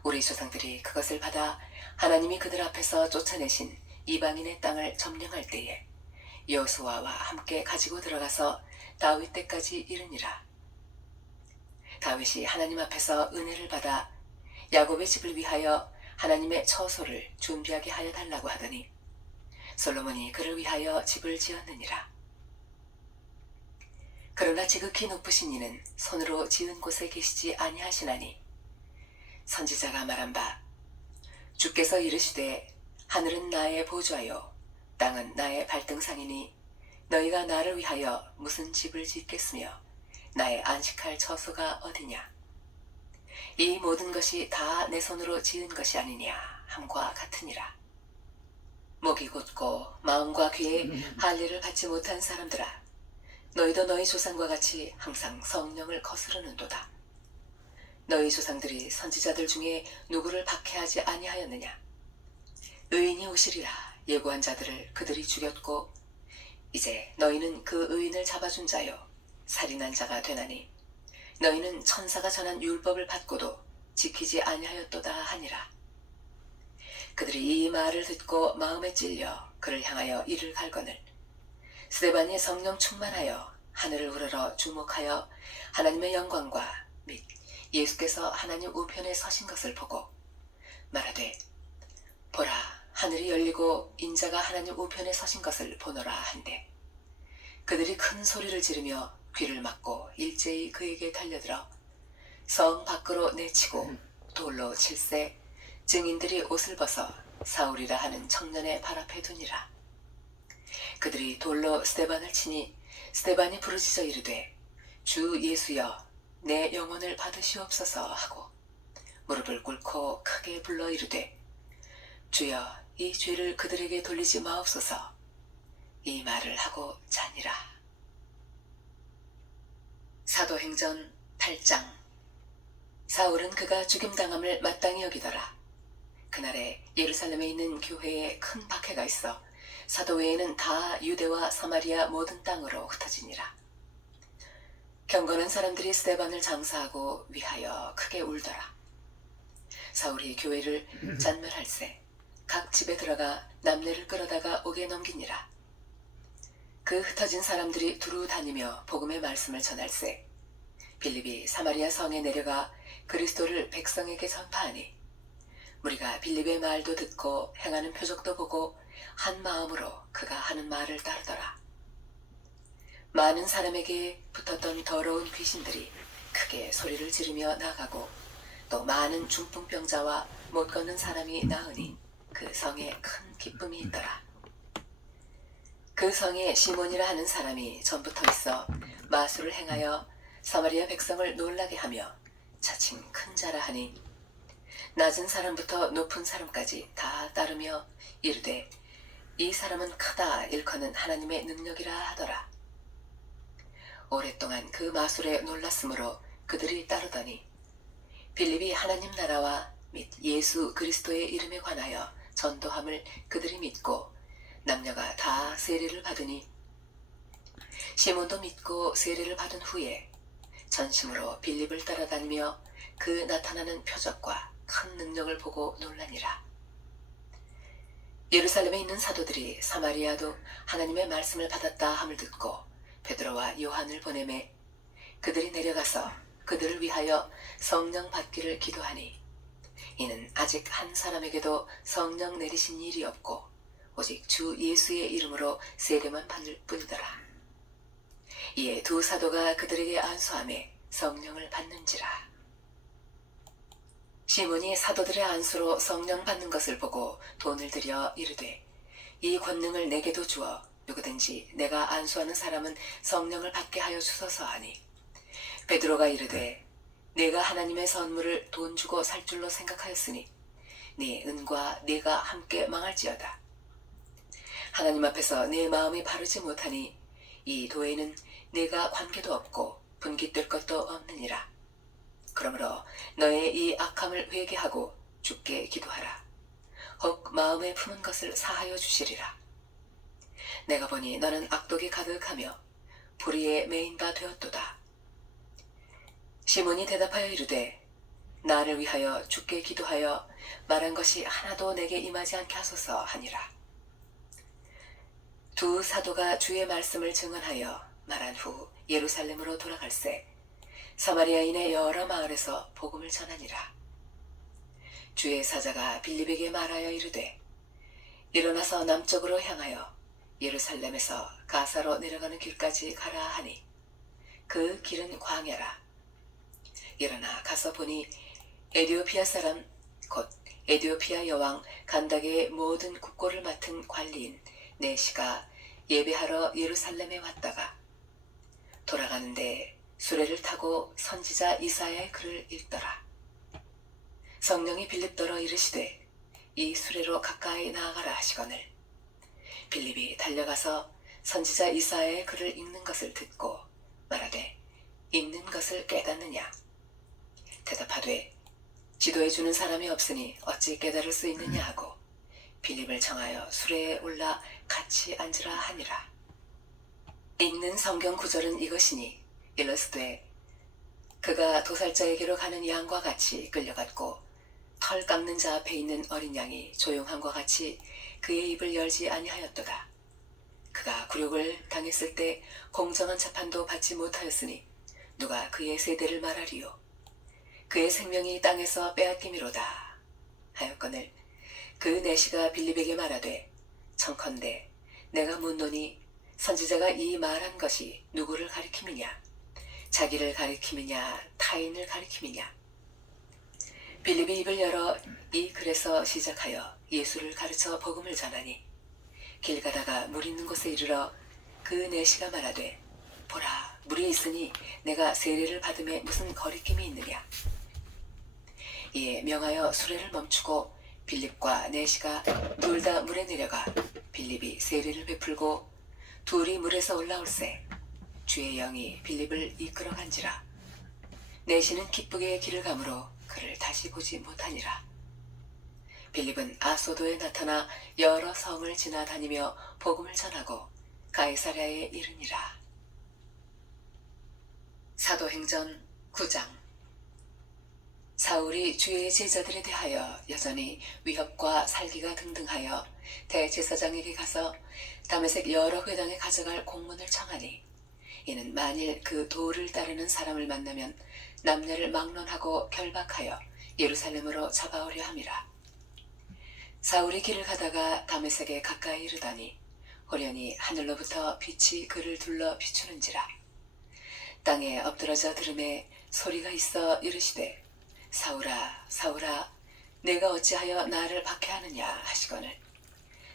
우리 조상들이 그것을 받아 하나님이 그들 앞에서 쫓아내신 이방인의 땅을 점령할 때에 여호수아와 함께 가지고 들어가서 다윗 때까지 이르니라. 다윗이 하나님 앞에서 은혜를 받아 야곱의 집을 위하여 하나님의 처소를 준비하게 하여 달라고 하더니 솔로몬이 그를 위하여 집을 지었느니라. 그러나 지극히 높으신 이는 손으로 지은 곳에 계시지 아니하시나니 선지자가 말한 바 주께서 이르시되 하늘은 나의 보좌요 땅은 나의 발등상이니 너희가 나를 위하여 무슨 집을 짓겠으며 나의 안식할 처소가 어디냐. 이 모든 것이 다 내 손으로 지은 것이 아니냐 함과 같으니라. 목이 곧고 마음과 귀에 할례를 받지 못한 사람들아 너희도 너희 조상과 같이 항상 성령을 거스르는도다. 너희 조상들이 선지자들 중에 누구를 박해하지 아니하였느냐. 의인이 오시리라 예고한 자들을 그들이 죽였고 이제 너희는 그 의인을 잡아준 자요 살인한 자가 되나니 너희는 천사가 전한 율법을 받고도 지키지 아니하였도다 하니라. 그들이 이 말을 듣고 마음에 찔려 그를 향하여 이를 갈거늘 스데반이 성령 충만하여 하늘을 우러러 주목하여 하나님의 영광과 및 예수께서 하나님 우편에 서신 것을 보고 말하되 보라 하늘이 열리고 인자가 하나님 우편에 서신 것을 보노라 한데 그들이 큰 소리를 지르며 귀를 막고 일제히 그에게 달려들어 성 밖으로 내치고 돌로 칠세 증인들이 옷을 벗어 사울이라 하는 청년의 발 앞에 두니라. 그들이 돌로 스데반을 치니 스데반이 부르짖어 이르되 주 예수여 내 영혼을 받으시옵소서 하고 무릎을 꿇고 크게 불러 이르되 주여 이 죄를 그들에게 돌리지 마옵소서. 이 말을 하고 자니라. 사도행전 8장. 사울은 그가 죽임당함을 마땅히 여기더라. 그날에 예루살렘에 있는 교회에 큰 박해가 있어 사도 외에는 다 유대와 사마리아 모든 땅으로 흩어지니라. 경건한 사람들이 스데반을 장사하고 위하여 크게 울더라. 사울이 교회를 잔멸할세 각 집에 들어가 남녀를 끌어다가 옥에 넘기니라. 그 흩어진 사람들이 두루 다니며 복음의 말씀을 전할세 빌립이 사마리아 성에 내려가 그리스도를 백성에게 전파하니 우리가 빌립의 말도 듣고 행하는 표적도 보고 한 마음으로 그가 하는 말을 따르더라. 많은 사람에게 붙었던 더러운 귀신들이 크게 소리를 지르며 나가고 또 많은 중풍병자와 못 걷는 사람이 나으니 그 성에 큰 기쁨이 있더라. 그 성에 시몬이라 하는 사람이 전부터 있어 마술을 행하여 사마리아 백성을 놀라게 하며 자칭 큰 자라 하니 낮은 사람부터 높은 사람까지 다 따르며 이르되 이 사람은 크다 일컫는 하나님의 능력이라 하더라. 오랫동안 그 마술에 놀랐으므로 그들이 따르더니 빌립이 하나님 나라와 및 예수 그리스도의 이름에 관하여 전도함을 그들이 믿고 남녀가 다 세례를 받으니 시몬도 믿고 세례를 받은 후에 전심으로 빌립을 따라다니며 그 나타나는 표적과 큰 능력을 보고 놀라니라. 예루살렘에 있는 사도들이 사마리아도 하나님의 말씀을 받았다 함을 듣고 베드로와 요한을 보내매 그들이 내려가서 그들을 위하여 성령 받기를 기도하니 이는 아직 한 사람에게도 성령 내리신 일이 없고 오직 주 예수의 이름으로 세례만 받을 뿐이더라. 이에 두 사도가 그들에게 안수하매 성령을 받는지라. 시몬이 사도들의 안수로 성령 받는 것을 보고 돈을 들여 이르되 이 권능을 내게도 주어 누구든지 내가 안수하는 사람은 성령을 받게 하여 주소서 하니, 베드로가 이르되 내가 하나님의 선물을 돈 주고 살 줄로 생각하였으니 네 은과 네가 함께 망할지어다. 하나님 앞에서 내 마음이 바르지 못하니 이 도에는 내가 관계도 없고 분깃될 것도 없느니라. 그러므로 너의 이 악함을 회개하고 주께 기도하라. 혹 마음에 품은 것을 사하여 주시리라. 내가 보니 너는 악독이 가득하며 불의에 매인 바 되었도다. 시몬이 대답하여 이르되 나를 위하여 주께 기도하여 말한 것이 하나도 내게 임하지 않게 하소서 하니라. 두 사도가 주의 말씀을 증언하여 말한 후 예루살렘으로 돌아갈새 사마리아인의 여러 마을에서 복음을 전하니라. 주의 사자가 빌립에게 말하여 이르되 일어나서 남쪽으로 향하여 예루살렘에서 가사로 내려가는 길까지 가라 하니 그 길은 광야라. 일어나 가서 보니 에디오피아 사람 곧 에디오피아 여왕 간다게의 모든 국고를 맡은 관리인 네시가 예배하러 예루살렘에 왔다가 돌아가는데 수레를 타고 선지자 이사야의 글을 읽더라. 성령이 빌립더러 이르시되 이 수레로 가까이 나아가라 하시거늘 빌립이 달려가서 선지자 이사야의 글을 읽는 것을 듣고 말하되 읽는 것을 깨닫느냐. 대답하되 지도해주는 사람이 없으니 어찌 깨달을 수 있느냐 하고 빌립을 청하여 수레에 올라 같이 앉으라 하니라. 읽는 성경 구절은 이것이니 일러스되 그가 도살자에게로 가는 양과 같이 끌려갔고 털 깎는 자 앞에 있는 어린 양이 조용함과 같이 그의 입을 열지 아니하였도다. 그가 굴욕을 당했을 때 공정한 재판도 받지 못하였으니 누가 그의 세대를 말하리요. 그의 생명이 땅에서 빼앗김이로다 하였거늘 그 내시가 빌립에게 말하되 청컨대 내가 묻노니 선지자가 이 말한 것이 누구를 가리킴이냐, 자기를 가리킴이냐 타인을 가리킴이냐. 빌립이 입을 열어 이 글에서 시작하여 예수를 가르쳐 복음을 전하니 길 가다가 물 있는 곳에 이르러 그 내시가 말하되 보라 물이 있으니 내가 세례를 받음에 무슨 거리낌이 있느냐. 이에 명하여 수레를 멈추고 빌립과 내시가 둘 다 물에 내려가 빌립이 세례를 베풀고 둘이 물에서 올라올새 주의 영이 빌립을 이끌어 간지라. 내시는 기쁘게 길을 가므로 그를 다시 보지 못하니라. 빌립은 아소도에 나타나 여러 성을 지나다니며 복음을 전하고 가이사랴에 이르니라. 사도행전 9장. 사울이 주의 제자들에 대하여 여전히 위협과 살기가 등등하여 대제사장에게 가서 다메섹 여러 회당에 가져갈 공문을 청하니 이는 만일 그 도를 따르는 사람을 만나면 남녀를 막론하고 결박하여 예루살렘으로 잡아오려 함이라. 사울이 길을 가다가 다메섹에 가까이 이르더니 호련히 하늘로부터 빛이 그를 둘러 비추는지라. 땅에 엎드러져 들음에 소리가 있어 이르시되 사울아 사울아 내가 어찌하여 나를 박해하느냐 하시거늘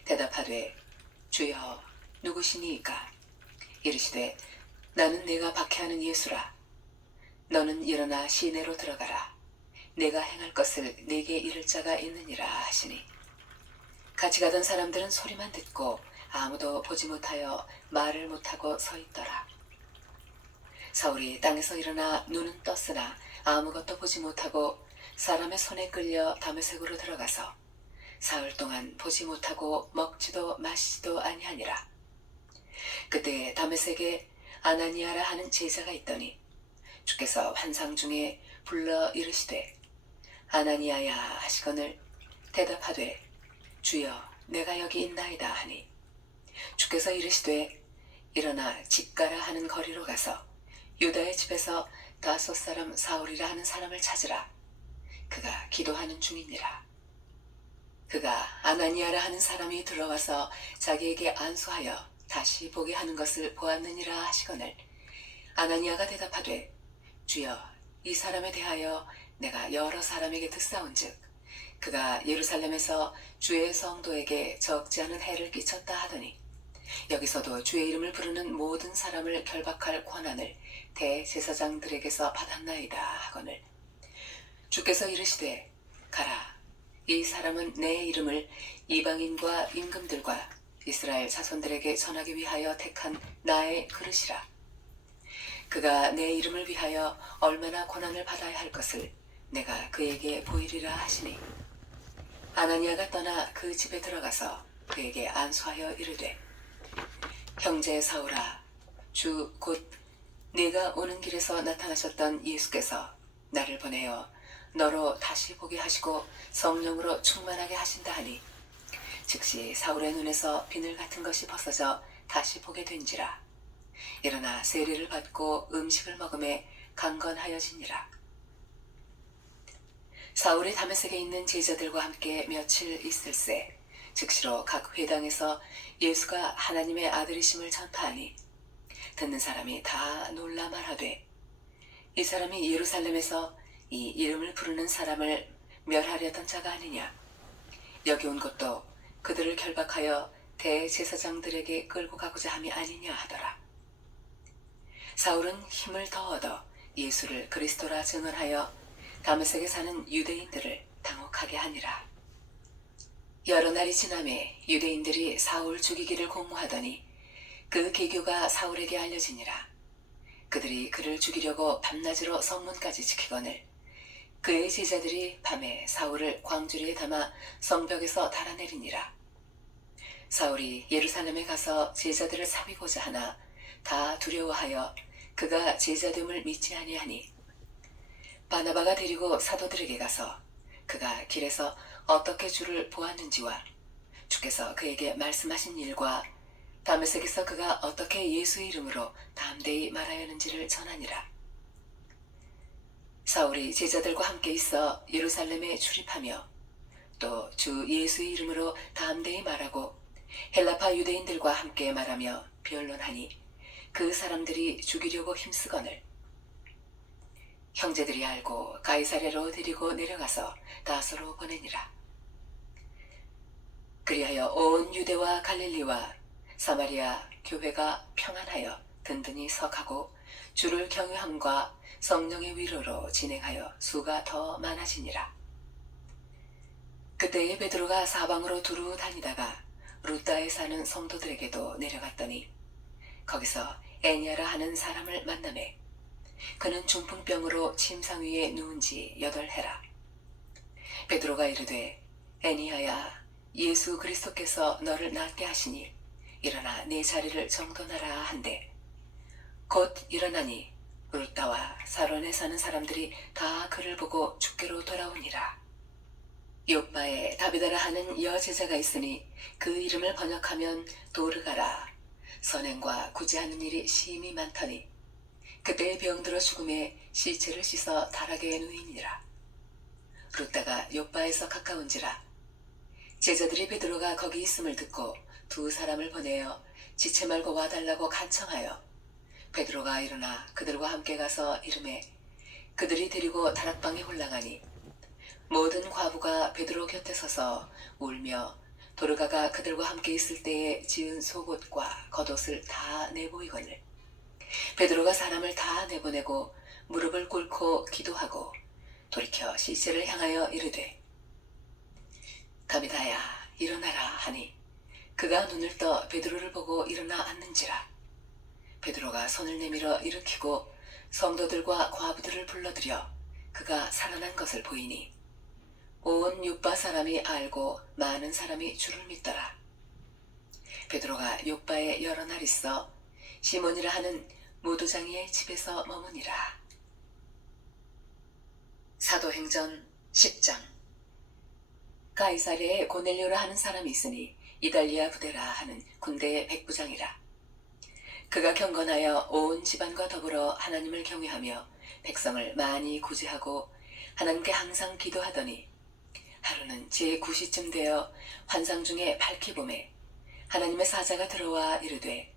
대답하되 주여 누구시니이까. 이르시되 나는 내가 박해하는 예수라. 너는 일어나 시내로 들어가라. 내가 행할 것을 네게 이를 자가 있느니라 하시니 같이 가던 사람들은 소리만 듣고 아무도 보지 못하여 말을 못하고 서 있더라. 사울이 땅에서 일어나 눈은 떴으나 아무것도 보지 못하고 사람의 손에 끌려 다메섹으로 들어가서 사흘 동안 보지 못하고 먹지도 마시지도 아니하니라. 그때 다메섹에 아나니아라 하는 제자가 있더니 주께서 환상 중에 불러 이르시되 아나니아야 하시거늘 대답하되 주여 내가 여기 있나이다 하니 주께서 이르시되 일어나 집 가라 하는 거리로 가서 유다의 집에서 다소 사람 사울이라 하는 사람을 찾으라. 그가 기도하는 중이니라. 그가 아나니아라 하는 사람이 들어와서 자기에게 안수하여 다시 보게 하는 것을 보았느니라 하시거늘 아나니아가 대답하되 주여 이 사람에 대하여 내가 여러 사람에게 듣사온즉 그가 예루살렘에서 주의 성도에게 적지 않은 해를 끼쳤다 하더니 여기서도 주의 이름을 부르는 모든 사람을 결박할 권한을 대제사장들에게서 받았나이다 하거늘 주께서 이르시되 가라 이 사람은 내 이름을 이방인과 임금들과 이스라엘 자손들에게 전하기 위하여 택한 나의 그릇이라. 그가 내 이름을 위하여 얼마나 고난을 받아야 할 것을 내가 그에게 보이리라 하시니 아나니아가 떠나 그 집에 들어가서 그에게 안수하여 이르되 형제 사울아 주 곧 네가 오는 길에서 나타나셨던 예수께서 나를 보내어 너로 다시 보게 하시고 성령으로 충만하게 하신다 하니 즉시 사울의 눈에서 비늘 같은 것이 벗어져 다시 보게 된지라. 일어나 세례를 받고 음식을 먹음에 강건하여지니라. 사울이 다메섹에 있는 제자들과 함께 며칠 있을새 즉시로 각 회당에서 예수가 하나님의 아들이심을 전파하니 듣는 사람이 다 놀라 말하되 이 사람이 예루살렘에서 이 이름을 부르는 사람을 멸하려던 자가 아니냐. 여기 온 것도 그들을 결박하여 대제사장들에게 끌고 가고자 함이 아니냐 하더라. 사울은 힘을 더 얻어 예수를 그리스도라 증언하여 다메섹에 사는 유대인들을 당혹하게 하니라. 여러 날이 지나매 유대인들이 사울 죽이기를 공모하더니 그 계교가 사울에게 알려지니라. 그들이 그를 죽이려고 밤낮으로 성문까지 지키거늘 그의 제자들이 밤에 사울을 광주리에 담아 성벽에서 달아내리니라. 사울이 예루살렘에 가서 제자들을 사비고자 하나 다 두려워하여 그가 제자됨을 믿지 아니하니 바나바가 데리고 사도들에게 가서 그가 길에서 어떻게 주를 보았는지와 주께서 그에게 말씀하신 일과 다메섹에서 그가 어떻게 예수의 이름으로 담대히 말하였는지를 전하니라. 사울이 제자들과 함께 있어 예루살렘에 출입하며 또 주 예수의 이름으로 담대히 말하고 헬라파 유대인들과 함께 말하며 변론하니 그 사람들이 죽이려고 힘쓰거늘 형제들이 알고 가이사랴로 데리고 내려가서 다소로 보내니라. 그리하여 온 유대와 갈릴리와 사마리아 교회가 평안하여 든든히 서가고 주를 경외함과 성령의 위로로 진행하여 수가 더 많아지니라. 그때에 베드로가 사방으로 두루 다니다가 루다에 사는 성도들에게도 내려갔더니 거기서 애니아라 하는 사람을 만나매 그는 중풍병으로 침상 위에 누운 지 8해라. 베드로가 이르되 애니아야 예수 그리스도께서 너를 낫게 하시니 일어나 네 자리를 정돈하라 한데 곧 일어나니 루다와 사론에 사는 사람들이 다 그를 보고 주께로 돌아오니라. 요바에 다비다라 하는 여제자가 있으니 그 이름을 번역하면 도르가라. 선행과 구제하는 일이 심히 많더니 그때 병들어 죽음에 시체를 씻어 다락에 누이니라. 루다가 요바에서 가까운지라. 제자들이 베드로가 거기 있음을 듣고 2 사람을 보내어 지체 말고 와달라고 간청하여 베드로가 일어나 그들과 함께 가서 이르매 그들이 데리고 다락방에 올라가니 모든 과부가 베드로 곁에 서서 울며 도르가가 그들과 함께 있을 때에 지은 속옷과 겉옷을 다 내보이거늘 베드로가 사람을 다 내보내고 무릎을 꿇고 기도하고 돌이켜 시체를 향하여 이르되 다비다야 일어나라 하니 그가 눈을 떠 베드로를 보고 일어나 앉는지라. 베드로가 손을 내밀어 일으키고 성도들과 과부들을 불러들여 그가 살아난 것을 보이니 온 요빠 사람이 알고 많은 사람이 주를 믿더라. 베드로가 요빠에 여러 날 있어 시몬이라 하는 무도장이의 집에서 머무니라. 사도행전 10장. 가이사랴에 고넬료라 하는 사람이 있으니 이달리아 부대라 하는 군대의 백부장이라. 그가 경건하여 온 집안과 더불어 하나님을 경외하며 백성을 많이 구제하고 하나님께 항상 기도하더니 하루는 제9시쯤 되어 환상 중에 밝히 보매 하나님의 사자가 들어와 이르되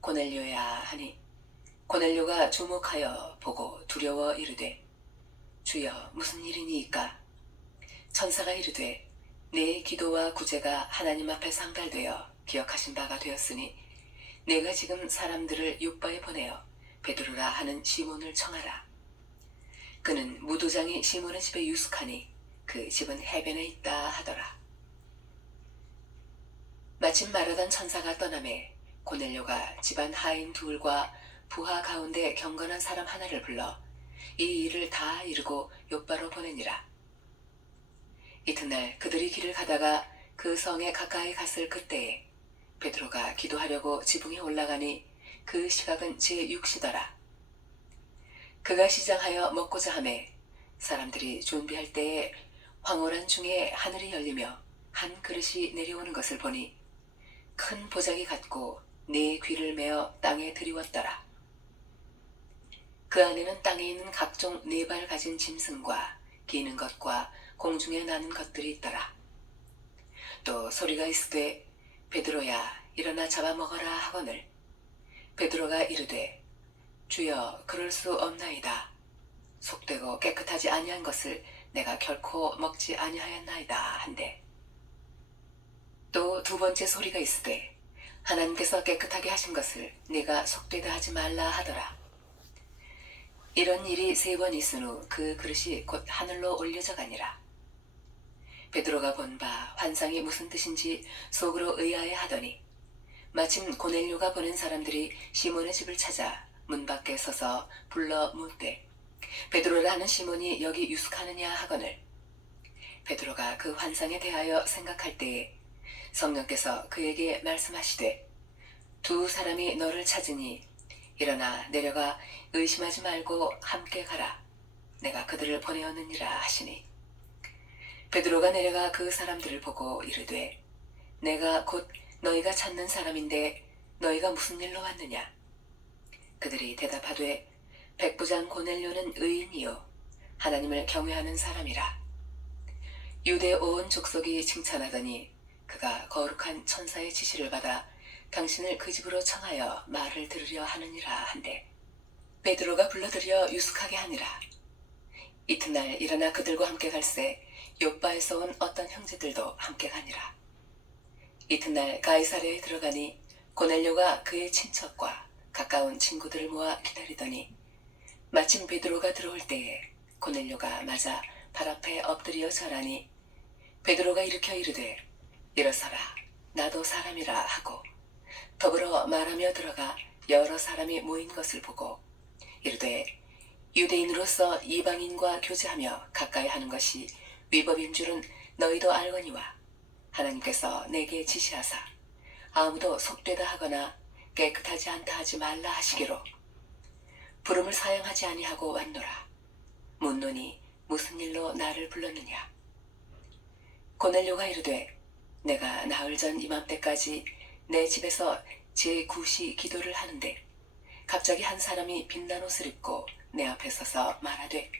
고넬료야 하니 고넬료가 주목하여 보고 두려워 이르되 주여 무슨 일이니이까. 천사가 이르되 네 기도와 구제가 하나님 앞에 상달되어 기억하신 바가 되었으니 내가 지금 사람들을 요바에 보내어 베드로라 하는 시몬을 청하라. 그는 무도장이 시몬의 집에 유숙하니 그 집은 해변에 있다 하더라. 마침 말하던 천사가 떠나매 고넬료가 집안 하인 둘과 부하 가운데 경건한 사람 하나를 불러 이 일을 다 이루고 요바로 보내니라. 이튿날 그들이 길을 가다가 그 성에 가까이 갔을 그때에 베드로가 기도하려고 지붕에 올라가니 그 시각은 제6시더라. 그가 시장하여 먹고자 하매 사람들이 준비할 때에 황홀한 중에 하늘이 열리며 한 그릇이 내려오는 것을 보니 큰 보자기 같고 네 귀를 메어 땅에 들이웠더라. 그 안에는 땅에 있는 각종 네 발 가진 짐승과 기는 것과 공중에 나는 것들이 있더라. 또 소리가 있으되 베드로야 일어나 잡아먹어라 하거늘 베드로가 이르되 주여 그럴 수 없나이다. 속되고 깨끗하지 아니한 것을 내가 결코 먹지 아니하였나이다 한데 또 두 번째 소리가 있으되 하나님께서 깨끗하게 하신 것을 네가 속되다 하지 말라 하더라. 이런 일이 3번 있은 후 그 그릇이 곧 하늘로 올려져 가니라. 베드로가 본 바 환상이 무슨 뜻인지 속으로 의아해 하더니 마침 고넬료가 보낸 사람들이 시몬의 집을 찾아 문 밖에 서서 불러 묻되 베드로라 하는 시몬이 여기 유숙하느냐 하거늘 베드로가 그 환상에 대하여 생각할 때에 성령께서 그에게 말씀하시되 두 사람이 너를 찾으니 일어나 내려가 의심하지 말고 함께 가라. 내가 그들을 보내었느니라 하시니 베드로가 내려가 그 사람들을 보고 이르되 내가 곧 너희가 찾는 사람인데 너희가 무슨 일로 왔느냐. 그들이 대답하되 백부장 고넬료는 의인이요 하나님을 경외하는 사람이라. 유대 온 족속이 칭찬하더니 그가 거룩한 천사의 지시를 받아 당신을 그 집으로 청하여 말을 들으려 하느니라 한데 베드로가 불러들여 유숙하게 하니라. 이튿날 일어나 그들과 함께 갈새 요바에서 온 어떤 형제들도 함께 가니라. 이튿날 가이사랴에 들어가니 고넬료가 그의 친척과 가까운 친구들을 모아 기다리더니 마침 베드로가 들어올 때에 고넬료가 맞아 발 앞에 엎드려 절하니 베드로가 일으켜 이르되 일어서라 나도 사람이라 하고 더불어 말하며 들어가 여러 사람이 모인 것을 보고 이르되 유대인으로서 이방인과 교제하며 가까이 하는 것이 위법인 줄은 너희도 알거니와 하나님께서 내게 지시하사 아무도 속되다 하거나 깨끗하지 않다 하지 말라 하시기로 부름을 사양하지 아니하고 왔노라. 묻노니 무슨 일로 나를 불렀느냐. 고넬료가 이르되 내가 나흘 전 이맘때까지 내 집에서 제9시 기도를 하는데 갑자기 한 사람이 빛난 옷을 입고 내 앞에 서서 말하되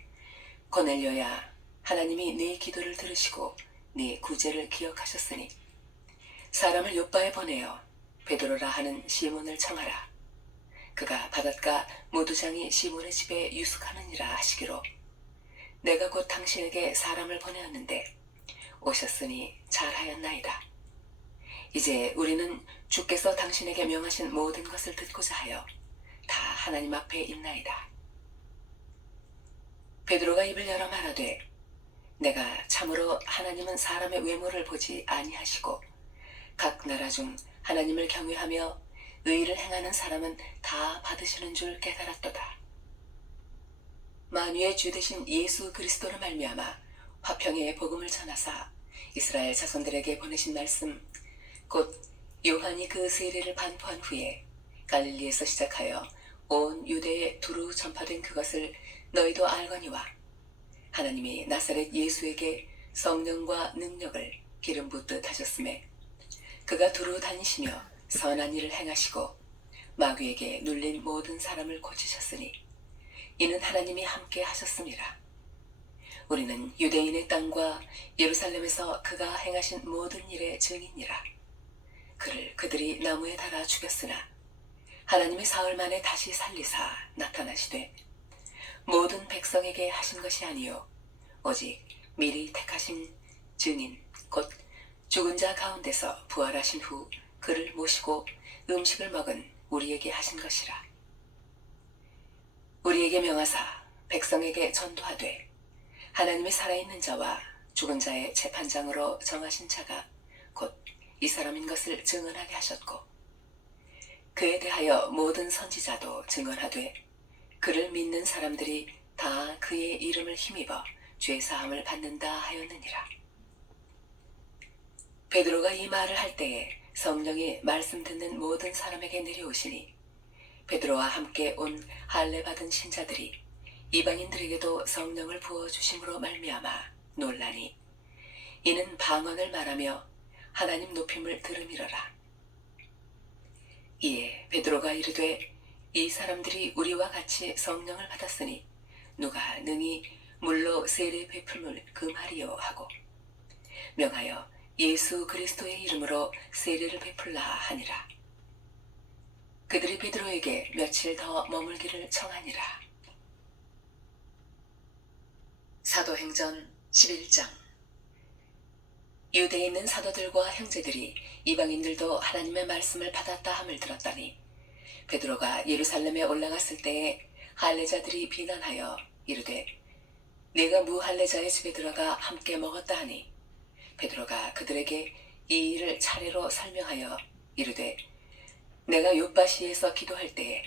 고넬료야 하나님이 네 기도를 들으시고 네 구제를 기억하셨으니 사람을 요바에 보내어 베드로라 하는 시몬을 청하라. 그가 바닷가 무두장이 시몬의 집에 유숙하느니라 하시기로 내가 곧 당신에게 사람을 보내었는데 오셨으니 잘하였나이다. 이제 우리는 주께서 당신에게 명하신 모든 것을 듣고자 하여 다 하나님 앞에 있나이다. 베드로가 입을 열어 말하되 내가 참으로 하나님은 사람의 외모를 보지 아니하시고 각 나라 중 하나님을 경외하며 의를 행하는 사람은 다 받으시는 줄 깨달았도다. 만유의 주 되신 예수 그리스도로 말미암아 화평의 복음을 전하사 이스라엘 자손들에게 보내신 말씀 곧 요한이 그 세례를 반포한 후에 갈릴리에서 시작하여 온 유대에 두루 전파된 그것을 너희도 알거니와 하나님이 나사렛 예수에게 성령과 능력을 기름 붓듯 하셨음에 그가 두루 다니시며 선한 일을 행하시고 마귀에게 눌린 모든 사람을 고치셨으니 이는 하나님이 함께 하셨음이라. 우리는 유대인의 땅과 예루살렘에서 그가 행하신 모든 일의 증인이라. 그를 그들이 나무에 달아 죽였으나 하나님의 사흘 만에 다시 살리사 나타나시되 모든 백성에게 하신 것이 아니요 오직 미리 택하신 증인 곧 죽은 자 가운데서 부활하신 후 그를 모시고 음식을 먹은 우리에게 하신 것이라. 우리에게 명하사 백성에게 전도하되 하나님의 살아있는 자와 죽은 자의 재판장으로 정하신 자가 곧 이 사람인 것을 증언하게 하셨고, 그에 대하여 모든 선지자도 증언하되 그를 믿는 사람들이 다 그의 이름을 힘입어 죄사함을 받는다 하였느니라. 베드로가 이 말을 할 때에 성령이 말씀 듣는 모든 사람에게 내려오시니, 베드로와 함께 온 할례 받은 신자들이 이방인들에게도 성령을 부어주심으로 말미암아 논라니, 이는 방언을 말하며 하나님 높임을 들음이러라. 이에 베드로가 이르되 이 사람들이 우리와 같이 성령을 받았으니 누가 능히 물로 세례 베풀물 금하리요 하고, 명하여 예수 그리스도의 이름으로 세례를 베풀라 하니라. 그들이 베드로에게 며칠 더 머물기를 청하니라. 사도행전 11장. 유대에 있는 사도들과 형제들이 이방인들도 하나님의 말씀을 받았다 함을 들었더니, 베드로가 예루살렘에 올라갔을 때에 할례자들이 비난하여 이르되 네가 무할례자의 집에 들어가 함께 먹었다 하니, 베드로가 그들에게 이 일을 차례로 설명하여 이르되 내가 욥바시에서 기도할 때에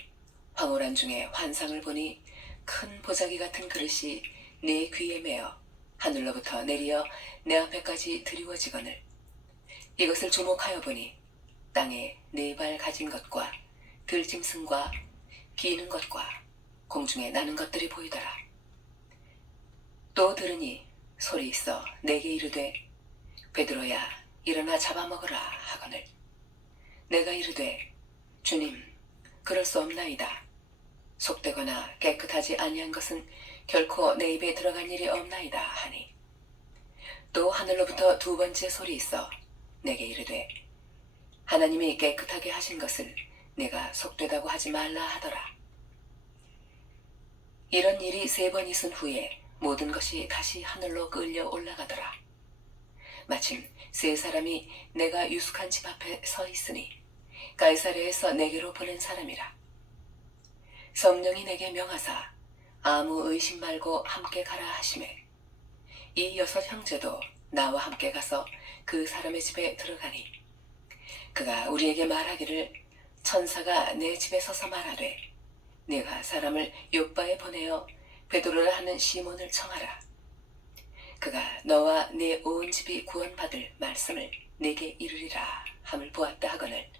황홀한 중에 환상을 보니 큰 보자기 같은 그릇이 내 귀에 매어 하늘로부터 내리어 내 앞에까지 드리워지거늘, 이것을 주목하여 보니 땅에 네 발 가진 것과 들짐승과 기는 것과 공중에 나는 것들이 보이더라. 또 들으니 소리 있어 내게 이르되 베드로야 일어나 잡아먹으라 하거늘, 내가 이르되 주님 그럴 수 없나이다. 속되거나 깨끗하지 아니한 것은 결코 내 입에 들어간 일이 없나이다 하니, 또 하늘로부터 두 번째 소리 있어 내게 이르되 하나님이 깨끗하게 하신 것을 내가 속되다고 하지 말라 하더라. 이런 일이 세 번 있은 후에 모든 것이 다시 하늘로 끌려 올라가더라. 마침 세 사람이 내가 유숙한 집 앞에 서 있으니 가이사랴에서 내게로 보낸 사람이라. 성령이 내게 명하사 아무 의심 말고 함께 가라 하시매, 이 여섯 형제도 나와 함께 가서 그 사람의 집에 들어가니, 그가 우리에게 말하기를 천사가 내 집에 서서 말하되 내가 사람을 욥바에 보내어 베드로라 하는 시몬을 청하라. 그가 너와 내 온 집이 구원받을 말씀을 내게 이르리라 함을 보았다 하거늘,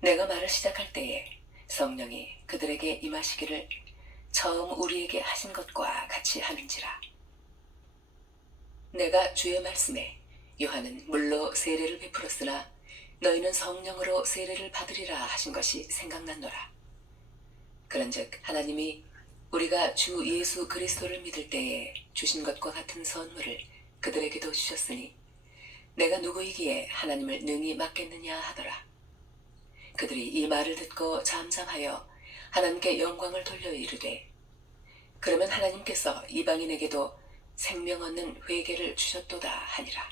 내가 말을 시작할 때에 성령이 그들에게 임하시기를 처음 우리에게 하신 것과 같이 하는지라. 내가 주의 말씀에 요한은 물로 세례를 베풀었으나 너희는 성령으로 세례를 받으리라 하신 것이 생각났노라. 그런즉 하나님이 우리가 주 예수 그리스도를 믿을 때에 주신 것과 같은 선물을 그들에게도 주셨으니 내가 누구이기에 하나님을 능히 맡겠느냐 하더라. 그들이 이 말을 듣고 잠잠하여 하나님께 영광을 돌려 이르되, 그러면 하나님께서 이방인에게도 생명 얻는 회개를 주셨도다 하니라.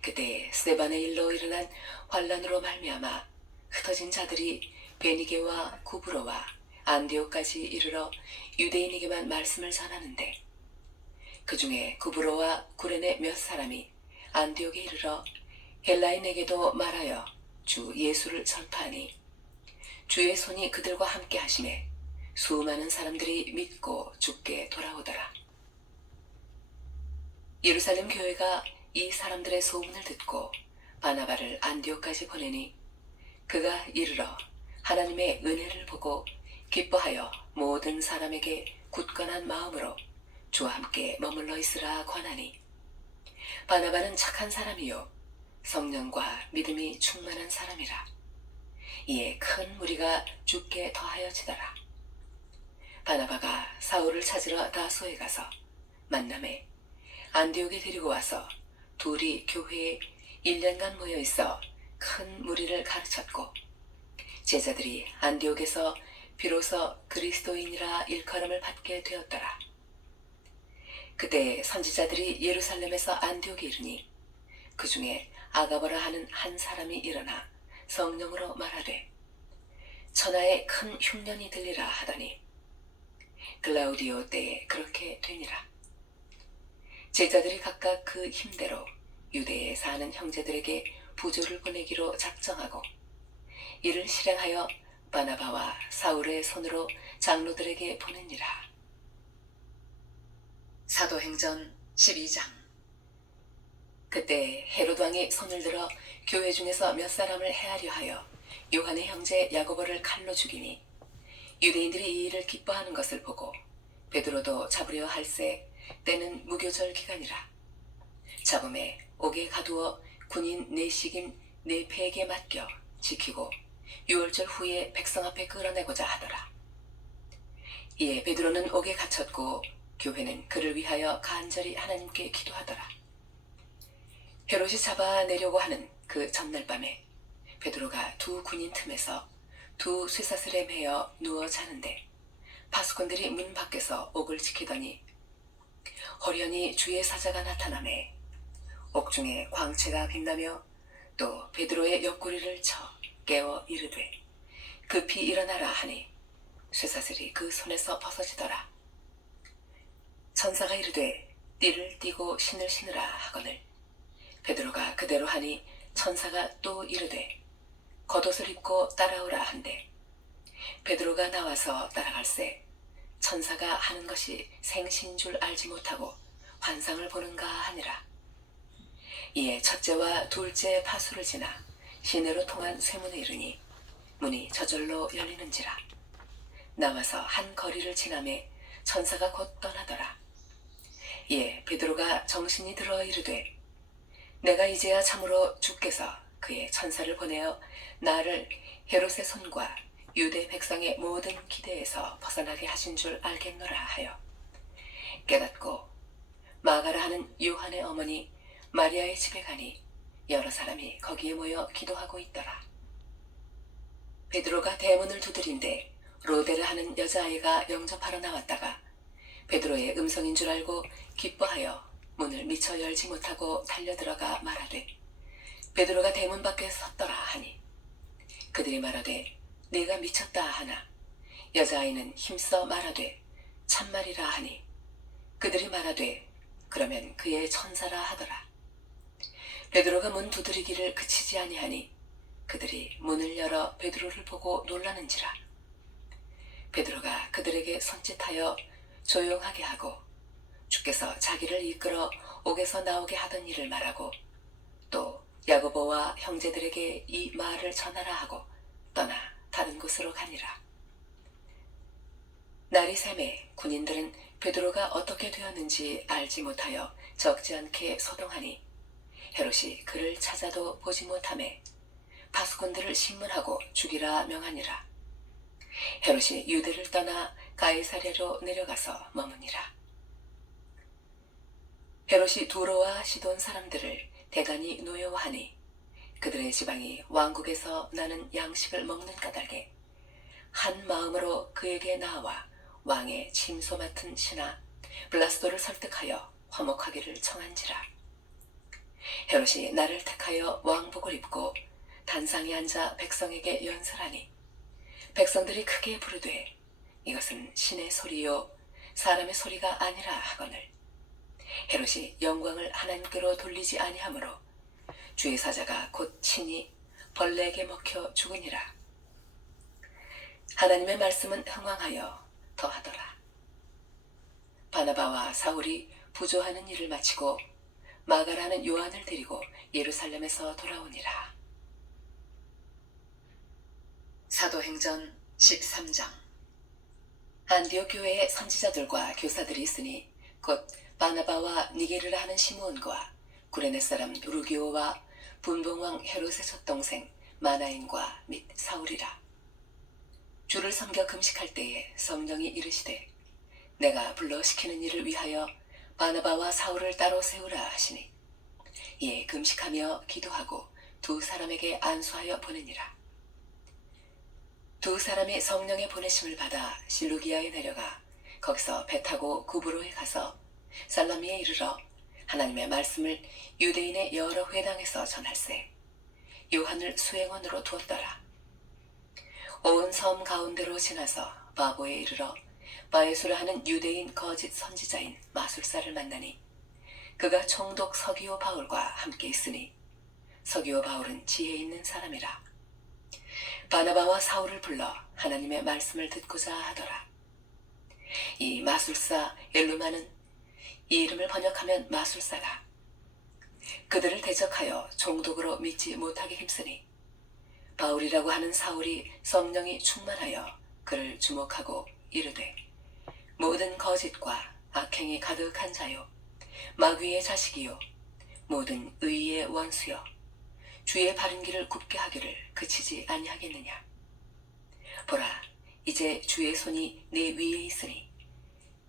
그때 스데반의 일로 일어난 환란으로 말미암아 흩어진 자들이 베니게와 구브로와 안디옥까지 이르러 유대인에게만 말씀을 전하는데, 그 중에 구브로와 구레네 몇 사람이 안디옥에 이르러 헬라인에게도 말하여 주 예수를 전파하니, 주의 손이 그들과 함께 하심에 수많은 사람들이 믿고 주께 돌아오더라. 예루살렘 교회가 이 사람들의 소문을 듣고 바나바를 안디옥까지 보내니, 그가 이르러 하나님의 은혜를 보고 기뻐하여 모든 사람에게 굳건한 마음으로 주와 함께 머물러 있으라 권하니, 바나바는 착한 사람이요 성령과 믿음이 충만한 사람이라. 이에 큰 무리가 주께 더하여지더라. 바나바가 사울을 찾으러 다소에 가서 만남에 안디옥에 데리고 와서 둘이 교회에 1년간 모여 있어 큰 무리를 가르쳤고, 제자들이 안디옥에서 비로소 그리스도인이라 일컬음을 받게 되었더라. 그때 선지자들이 예루살렘에서 안디옥에 이르니 그 중에 아가보라 하는 한 사람이 일어나 성령으로 말하되 천하에 큰 흉년이 들리라 하더니 글라우디오 때에 그렇게 되니라. 제자들이 각각 그 힘대로 유대에 사는 형제들에게 부조를 보내기로 작정하고 이를 실행하여 바나바와 사울의 손으로 장로들에게 보내니라. 사도행전 12장. 그때 헤롯 왕이 손을 들어 교회 중에서 몇 사람을 해하려 하여 요한의 형제 야고보를 칼로 죽이니 유대인들이 이 일을 기뻐하는 것을 보고 베드로도 잡으려 할세 때는 무교절 기간이라. 잡음에 옥에 가두어 군인 내식인 네패에게 맡겨 지키고 6월절 후에 백성 앞에 끌어내고자 하더라. 이에 베드로는 옥에 갇혔고 교회는 그를 위하여 간절히 하나님께 기도하더라. 헤롯이 잡아내려고 하는 그 전날 밤에 베드로가 두 군인 틈에서 두 쇠사슬에 매여 누워 자는데 파수꾼들이 문 밖에서 옥을 지키더니 호련히 주의 사자가 나타나매 옥중에 광채가 빛나며 또 베드로의 옆구리를 쳐 깨워 이르되 급히 일어나라 하니 쇠사슬이 그 손에서 벗어지더라. 천사가 이르되 띠를 띠고 신을 신으라 하거늘 베드로가 그대로 하니 천사가 또 이르되 겉옷을 입고 따라오라 한대 베드로가 나와서 따라갈새 천사가 하는 것이 생신 줄 알지 못하고 환상을 보는가 하니라. 이에 첫째와 둘째 파수를 지나 시내로 통한 쇠문에 이르니 문이 저절로 열리는지라. 나와서 한 거리를 지나매 천사가 곧 떠나더라. 이에 베드로가 정신이 들어 이르되 내가 이제야 참으로 주께서 그의 천사를 보내어 나를 헤롯의 손과 유대 백성의 모든 기대에서 벗어나게 하신 줄 알겠노라 하여 깨닫고 마가라 하는 요한의 어머니 마리아의 집에 가니 여러 사람이 거기에 모여 기도하고 있더라. 베드로가 대문을 두드린데 로데르 하는 여자아이가 영접하러 나왔다가 베드로의 음성인 줄 알고 기뻐하여 문을 미처 열지 못하고 달려들어가 말하되 베드로가 대문 밖에 섰더라 하니 그들이 말하되 네가 미쳤다 하나 여자아이는 힘써 말하되 참말이라 하니 그들이 말하되 그러면 그의 천사라 하더라. 베드로가 문 두드리기를 그치지 아니하니 그들이 문을 열어 베드로를 보고 놀라는지라. 베드로가 그들에게 손짓하여 조용하게 하고 주께서 자기를 이끌어 옥에서 나오게 하던 일을 말하고 또 야고보와 형제들에게 이 말을 전하라 하고 떠나 다른 곳으로 가니라. 날이 새매 군인들은 베드로가 어떻게 되었는지 알지 못하여 적지 않게 소동하니 헤롯이 그를 찾아도 보지 못하매 파수꾼들을 신문하고 죽이라 명하니라. 헤롯이 유대를 떠나 가이사랴로 내려가서 머무니라. 헤롯이 두로와 시돈 사람들을 대단히 노여워하니 그들의 지방이 왕국에서 나는 양식을 먹는 까닭에 한 마음으로 그에게 나와 왕의 침소 맡은 신하 블라스도를 설득하여 화목하기를 청한지라. 헤롯이 나를 택하여 왕복을 입고 단상에 앉아 백성에게 연설하니 백성들이 크게 부르되 이것은 신의 소리요 사람의 소리가 아니라 하거늘 헤롯이 영광을 하나님께로 돌리지 아니하므로 주의 사자가 곧 친히 벌레에게 먹혀 죽으니라. 하나님의 말씀은 흥왕하여 더하더라. 바나바와 사울이 부조하는 일을 마치고 마가라는 요한을 데리고 예루살렘에서 돌아오니라. 사도행전 13장. 안디옥 교회에 선지자들과 교사들이 있으니 곧 바나바와 니게르라 하는 시므온과 구레네 사람 루기오와 분봉왕 헤롯의 젖동생 마나인과 및 사울이라. 주를 섬겨 금식할 때에 성령이 이르시되 내가 불러 시키는 일을 위하여 바나바와 사울을 따로 세우라 하시니 이에 금식하며 기도하고 두 사람에게 안수하여 보내니라. 두 사람이 성령의 보내심을 받아 실루기아에 내려가 거기서 배 타고 구브로에 가서 살라미에 이르러 하나님의 말씀을 유대인의 여러 회당에서 전할세. 요한을 수행원으로 두었더라. 온 섬 가운데로 지나서 바보에 이르러 바에수라 하는 유대인 거짓 선지자인 마술사를 만나니 그가 총독 서기오 바울과 함께 있으니 서기오 바울은 지혜 있는 사람이라. 바나바와 사울을 불러 하나님의 말씀을 듣고자 하더라. 이 마술사 엘루마는 이 이름을 번역하면 마술사다. 그들을 대적하여 종독으로 믿지 못하게 힘쓰니 바울이라고 하는 사울이 성령이 충만하여 그를 주목하고 이르되 모든 거짓과 악행이 가득한 자요 마귀의 자식이요 모든 의의 원수요 주의 바른 길을 굽게 하기를 그치지 아니하겠느냐. 보라, 이제 주의 손이 내 위에 있으니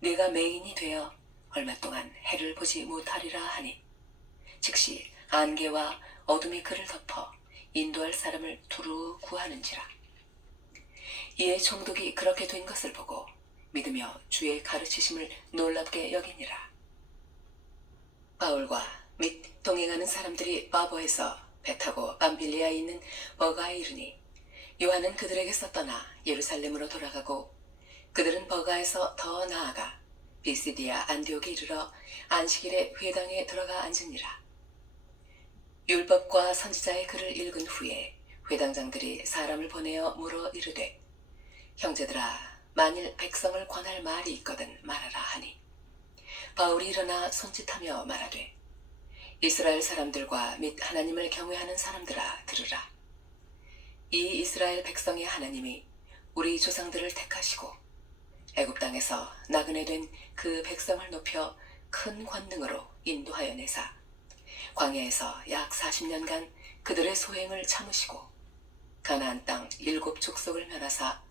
내가 맹인이 되어 얼마 동안 해를 보지 못하리라 하니 즉시 안개와 어둠이 그를 덮어 인도할 사람을 두루 구하는지라. 이에 총독이 그렇게 된 것을 보고 믿으며 주의 가르치심을 놀랍게 여기니라. 바울과 및 동행하는 사람들이 바보에서 배 타고 밤빌리아에 있는 버가에 이르니 요한은 그들에게서 떠나 예루살렘으로 돌아가고 그들은 버가에서 더 나아가 비시디아 안디옥에 이르러 안식일에 회당에 들어가 앉으니라. 율법과 선지자의 글을 읽은 후에 회당장들이 사람을 보내어 물어 이르되 형제들아 만일 백성을 권할 말이 있거든 말하라 하니 바울이 일어나 손짓하며 말하되 이스라엘 사람들과 및 하나님을 경외하는 사람들아 들으라. 이 이스라엘 백성의 하나님이 우리 조상들을 택하시고 애굽 땅에서 나그네 된 그 백성을 높여 큰 권능으로 인도하여 내사 광야에서 약 40년간 그들의 소행을 참으시고 가나안 땅 7 족속을 멸하사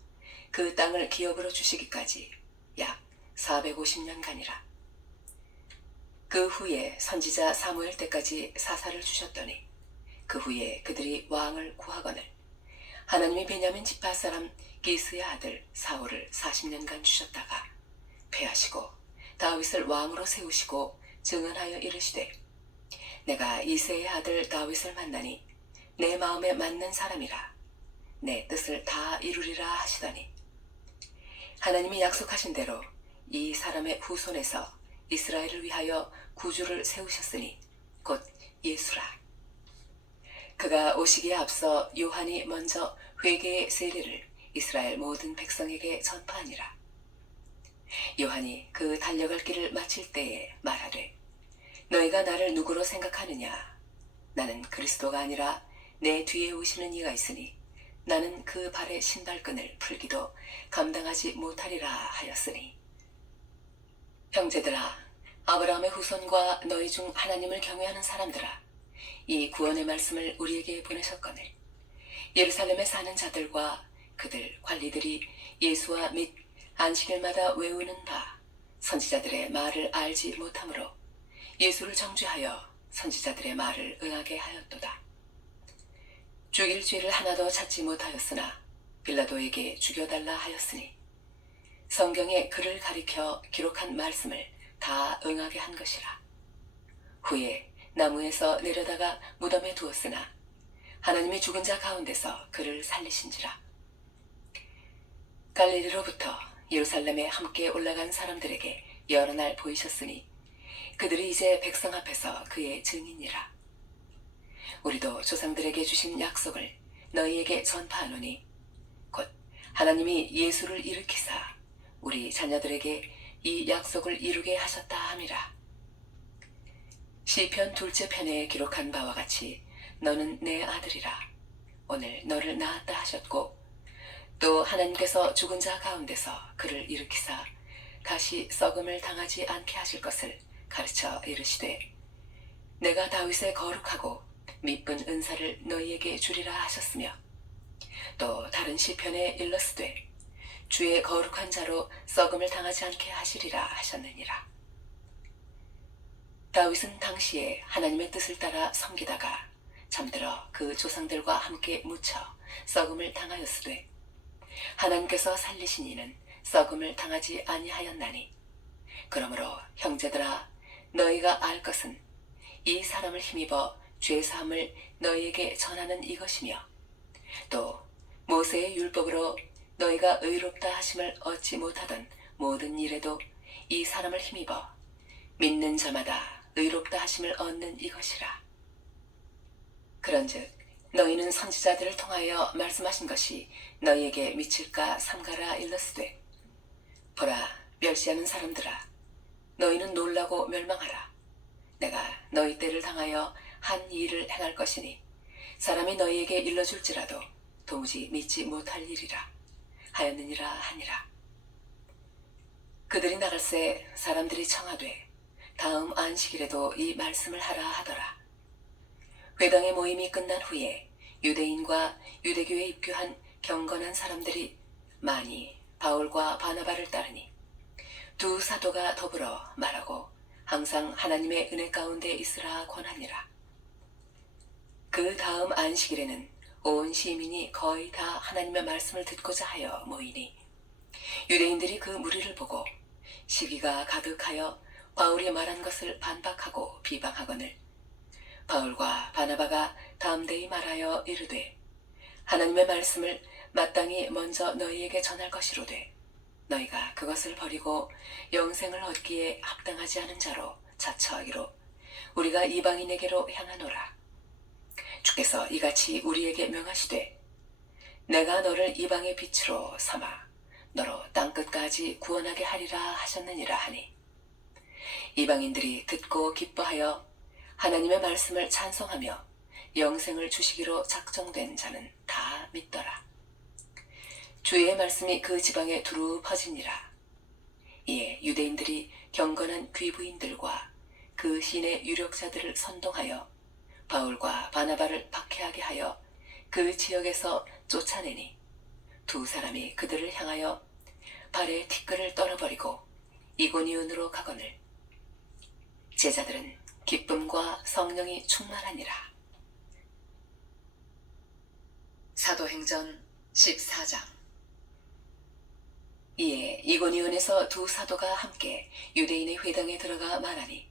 그 땅을 기업으로 주시기까지 약 450년간이라. 그 후에 선지자 사무엘 때까지 사사를 주셨더니 그 후에 그들이 왕을 구하거늘 하나님이 베냐민 지파 사람 기스의 아들 사울을 40년간 주셨다가 패하시고 다윗을 왕으로 세우시고 증언하여 이르시되 내가 이새의 아들 다윗을 만나니 내 마음에 맞는 사람이라 내 뜻을 다 이루리라 하시더니 하나님이 약속하신 대로 이 사람의 후손에서 이스라엘을 위하여 구주를 세우셨으니 곧 예수라. 그가 오시기에 앞서 요한이 먼저 회개의 세례를 이스라엘 모든 백성에게 전파하니라. 요한이 그 달려갈 길을 마칠 때에 말하되 너희가 나를 누구로 생각하느냐. 나는 그리스도가 아니라 내 뒤에 오시는 이가 있으니 나는 그 발의 신발끈을 풀기도 감당하지 못하리라 하였으니 형제들아 아브라함의 후손과 너희 중 하나님을 경외하는 사람들아 이 구원의 말씀을 우리에게 보내셨거늘 예루살렘에 사는 자들과 그들 관리들이 예수와 및 안식일마다 외우는 바 선지자들의 말을 알지 못하므로 예수를 정죄하여 선지자들의 말을 응하게 하였도다. 죽일 죄를 하나도 찾지 못하였으나 빌라도에게 죽여달라 하였으니 성경에 그를 가리켜 기록한 말씀을 다 응하게 한 것이라. 후에 나무에서 내려다가 무덤에 두었으나 하나님이 죽은 자 가운데서 그를 살리신지라. 갈릴리로부터 예루살렘에 함께 올라간 사람들에게 여러 날 보이셨으니 그들이 이제 백성 앞에서 그의 증인이라. 우리도 조상들에게 주신 약속을 너희에게 전파하노니 곧 하나님이 예수를 일으키사 우리 자녀들에게 이 약속을 이루게 하셨다 함이라. 시편 2째 편에 기록한 바와 같이 너는 내 아들이라. 오늘 너를 낳았다 하셨고 또 하나님께서 죽은 자 가운데서 그를 일으키사 다시 썩음을 당하지 않게 하실 것을 가르쳐 이르시되 내가 다윗의 거룩하고 미쁜 은사를 너희에게 주리라 하셨으며 또 다른 시편에 일렀으되 주의 거룩한 자로 썩음을 당하지 않게 하시리라 하셨느니라. 다윗은 당시에 하나님의 뜻을 따라 섬기다가 잠들어 그 조상들과 함께 묻혀 썩음을 당하였으되 하나님께서 살리신 이는 썩음을 당하지 아니하였나니 그러므로 형제들아 너희가 알 것은 이 사람을 힘입어 죄사함을 너희에게 전하는 이것이며 또 모세의 율법으로 너희가 의롭다 하심을 얻지 못하던 모든 일에도 이 사람을 힘입어 믿는 자마다 의롭다 하심을 얻는 이것이라. 그런즉 너희는 선지자들을 통하여 말씀하신 것이 너희에게 미칠까 삼가라 일렀으되 보라 멸시하는 사람들아 너희는 놀라고 멸망하라. 내가 너희 때를 당하여 한 일을 행할 것이니 사람이 너희에게 일러줄지라도 도무지 믿지 못할 일이라 하였느니라 하니라. 그들이 나갈새 사람들이 청하되 다음 안식일에도 이 말씀을 하라 하더라. 회당의 모임이 끝난 후에 유대인과 유대교에 입교한 경건한 사람들이 많이 바울과 바나바를 따르니 두 사도가 더불어 말하고 항상 하나님의 은혜 가운데 있으라 권하니라. 그 다음 안식일에는 온 시민이 거의 다 하나님의 말씀을 듣고자 하여 모이니 유대인들이 그 무리를 보고 시기가 가득하여 바울이 말한 것을 반박하고 비방하거늘 바울과 바나바가 담대히 말하여 이르되 하나님의 말씀을 마땅히 먼저 너희에게 전할 것이로되 너희가 그것을 버리고 영생을 얻기에 합당하지 않은 자로 자처하기로 우리가 이방인에게로 향하노라. 주께서 이같이 우리에게 명하시되 내가 너를 이방의 빛으로 삼아 너로 땅끝까지 구원하게 하리라 하셨느니라 하니 이방인들이 듣고 기뻐하여 하나님의 말씀을 찬송하며 영생을 주시기로 작정된 자는 다 믿더라. 주의 말씀이 그 지방에 두루 퍼지니라. 이에 유대인들이 경건한 귀부인들과 그 신의 유력자들을 선동하여 바울과 바나바를 박해하게 하여 그 지역에서 쫓아내니 두 사람이 그들을 향하여 발에 티끌을 떨어버리고 이고니온으로 가거늘 제자들은 기쁨과 성령이 충만하니라. 사도행전 14장. 이에 이고니온에서 두 사도가 함께 유대인의 회당에 들어가 말하니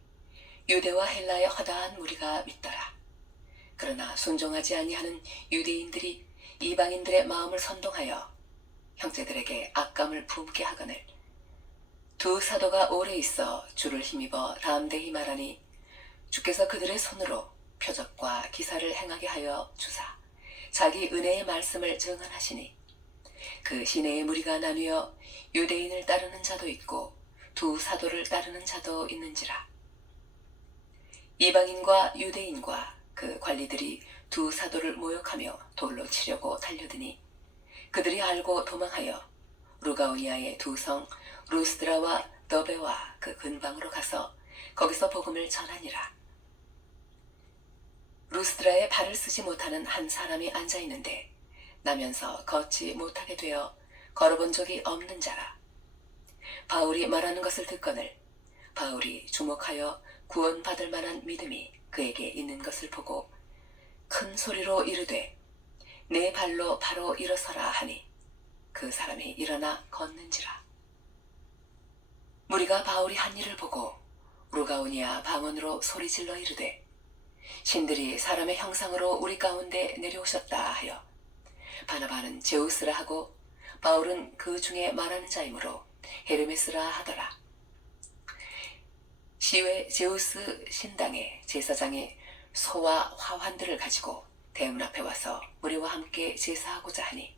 유대와 헬라의 허다한 무리가 믿더라. 그러나 순종하지 아니하는 유대인들이 이방인들의 마음을 선동하여 형제들에게 악감을 품게 하거늘 두 사도가 오래 있어 주를 힘입어 담대히 말하니 주께서 그들의 손으로 표적과 기사를 행하게 하여 주사 자기 은혜의 말씀을 증언하시니 그 시내의 무리가 나뉘어 유대인을 따르는 자도 있고 두 사도를 따르는 자도 있는지라. 이방인과 유대인과 그 관리들이 두 사도를 모욕하며 돌로 치려고 달려드니 그들이 알고 도망하여 루가오니아의 두 성 루스드라와 더베와 그 근방으로 가서 거기서 복음을 전하니라. 루스드라에 발을 쓰지 못하는 한 사람이 앉아있는데 나면서 걷지 못하게 되어 걸어본 적이 없는 자라. 바울이 말하는 것을 듣거늘 바울이 주목하여 구원받을 만한 믿음이 그에게 있는 것을 보고 큰 소리로 이르되 내 발로 바로 일어서라 하니 그 사람이 일어나 걷는지라. 무리가 바울이 한 일을 보고 루가오니아 방언으로 소리질러 이르되 신들이 사람의 형상으로 우리 가운데 내려오셨다 하여 바나바는 제우스라 하고 바울은 그 중에 말하는 자이므로 헤르메스라 하더라. 시외 제우스 신당의 제사장이 소와 화환들을 가지고 대문 앞에 와서 우리와 함께 제사하고자 하니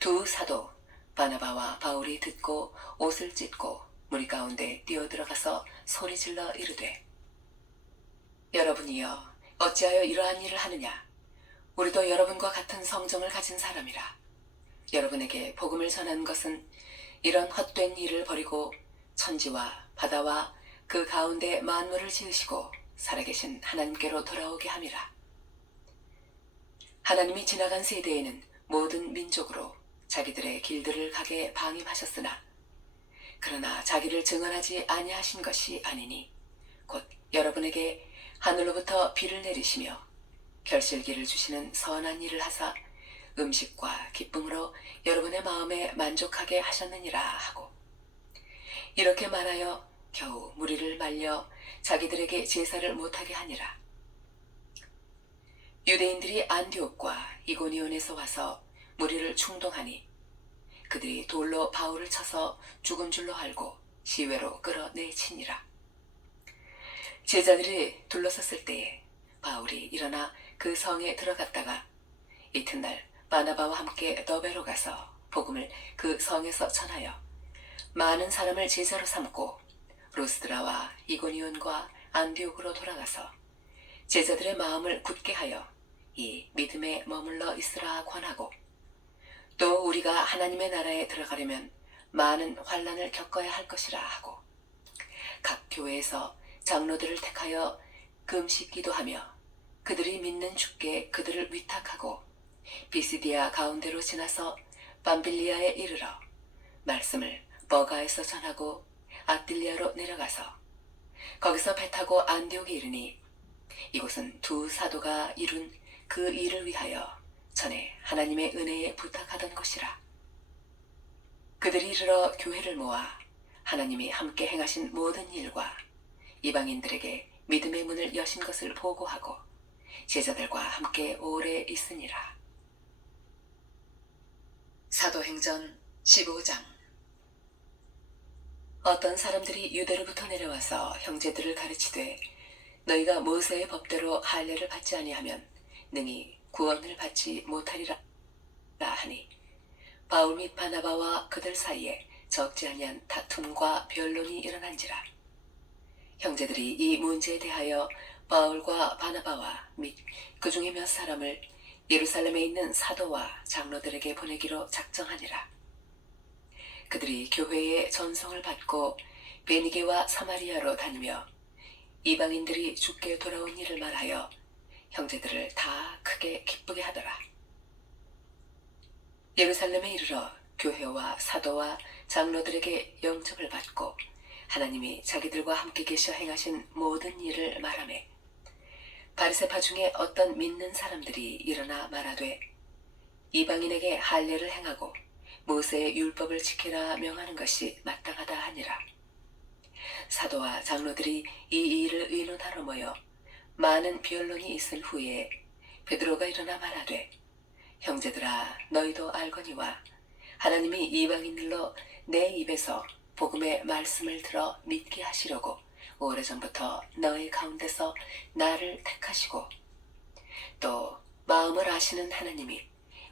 두 사도 바나바와 바울이 듣고 옷을 찢고 무리 가운데 뛰어들어가서 소리질러 이르되 여러분이여 어찌하여 이러한 일을 하느냐. 우리도 여러분과 같은 성정을 가진 사람이라. 여러분에게 복음을 전한 것은 이런 헛된 일을 버리고 천지와 바다와 그 가운데 만물을 지으시고 살아계신 하나님께로 돌아오게 함이라. 하나님이 지나간 세대에는 모든 민족으로 자기들의 길들을 가게 방임하셨으나 그러나 자기를 증언하지 아니하신 것이 아니니 곧 여러분에게 하늘로부터 비를 내리시며 결실기를 주시는 선한 일을 하사 음식과 기쁨으로 여러분의 마음에 만족하게 하셨느니라 하고 이렇게 말하여 겨우 무리를 말려 자기들에게 제사를 못하게 하니라. 유대인들이 안디옥과 이고니온에서 와서 무리를 충동하니 그들이 돌로 바울을 쳐서 죽은 줄로 알고 시외로 끌어내치니라. 제자들이 둘러섰을 때에 바울이 일어나 그 성에 들어갔다가 이튿날 바나바와 함께 너베로 가서 복음을 그 성에서 전하여 많은 사람을 제자로 삼고 루스드라와 이고니온과 안디옥으로 돌아가서 제자들의 마음을 굳게 하여 이 믿음에 머물러 있으라 권하고, 또 우리가 하나님의 나라에 들어가려면 많은 환난을 겪어야 할 것이라 하고, 각 교회에서 장로들을 택하여 금식 기도하며 그들이 믿는 주께 그들을 위탁하고 비시디아 가운데로 지나서 밤빌리아에 이르러 말씀을 버가에서 전하고 아딜리아로 내려가서 거기서 배 타고 안디옥에 이르니, 이곳은 두 사도가 이룬 그 일을 위하여 전에 하나님의 은혜에 부탁하던 곳이라. 그들이 이르러 교회를 모아 하나님이 함께 행하신 모든 일과 이방인들에게 믿음의 문을 여신 것을 보고하고 제자들과 함께 오래 있으니라. 사도행전 15장. 어떤 사람들이 유대로부터 내려와서 형제들을 가르치되, 너희가 모세의 법대로 할례를 받지 아니하면 능히 구원을 받지 못하리라 하니, 바울 및 바나바와 그들 사이에 적지 아니한 다툼과 변론이 일어난지라. 형제들이 이 문제에 대하여 바울과 바나바와 및 그 중에 몇 사람을 예루살렘에 있는 사도와 장로들에게 보내기로 작정하니라. 그들이 교회의 전송을 받고 베니게와 사마리아로 다니며 이방인들이 주께 돌아온 일을 말하여 형제들을 다 크게 기쁘게 하더라. 예루살렘에 이르러 교회와 사도와 장로들에게 영접을 받고 하나님이 자기들과 함께 계셔 행하신 모든 일을 말하매, 바리새파 중에 어떤 믿는 사람들이 일어나 말하되, 이방인에게 할례를 행하고 모세의 율법을 지키라 명하는 것이 마땅하다 하니라. 사도와 장로들이 이 일을 의논하러 모여 많은 변론이 있은 후에 베드로가 일어나 말하되, 형제들아, 너희도 알거니와 하나님이 이방인들로 내 입에서 복음의 말씀을 들어 믿게 하시려고 오래전부터 너희 가운데서 나를 택하시고, 또 마음을 아시는 하나님이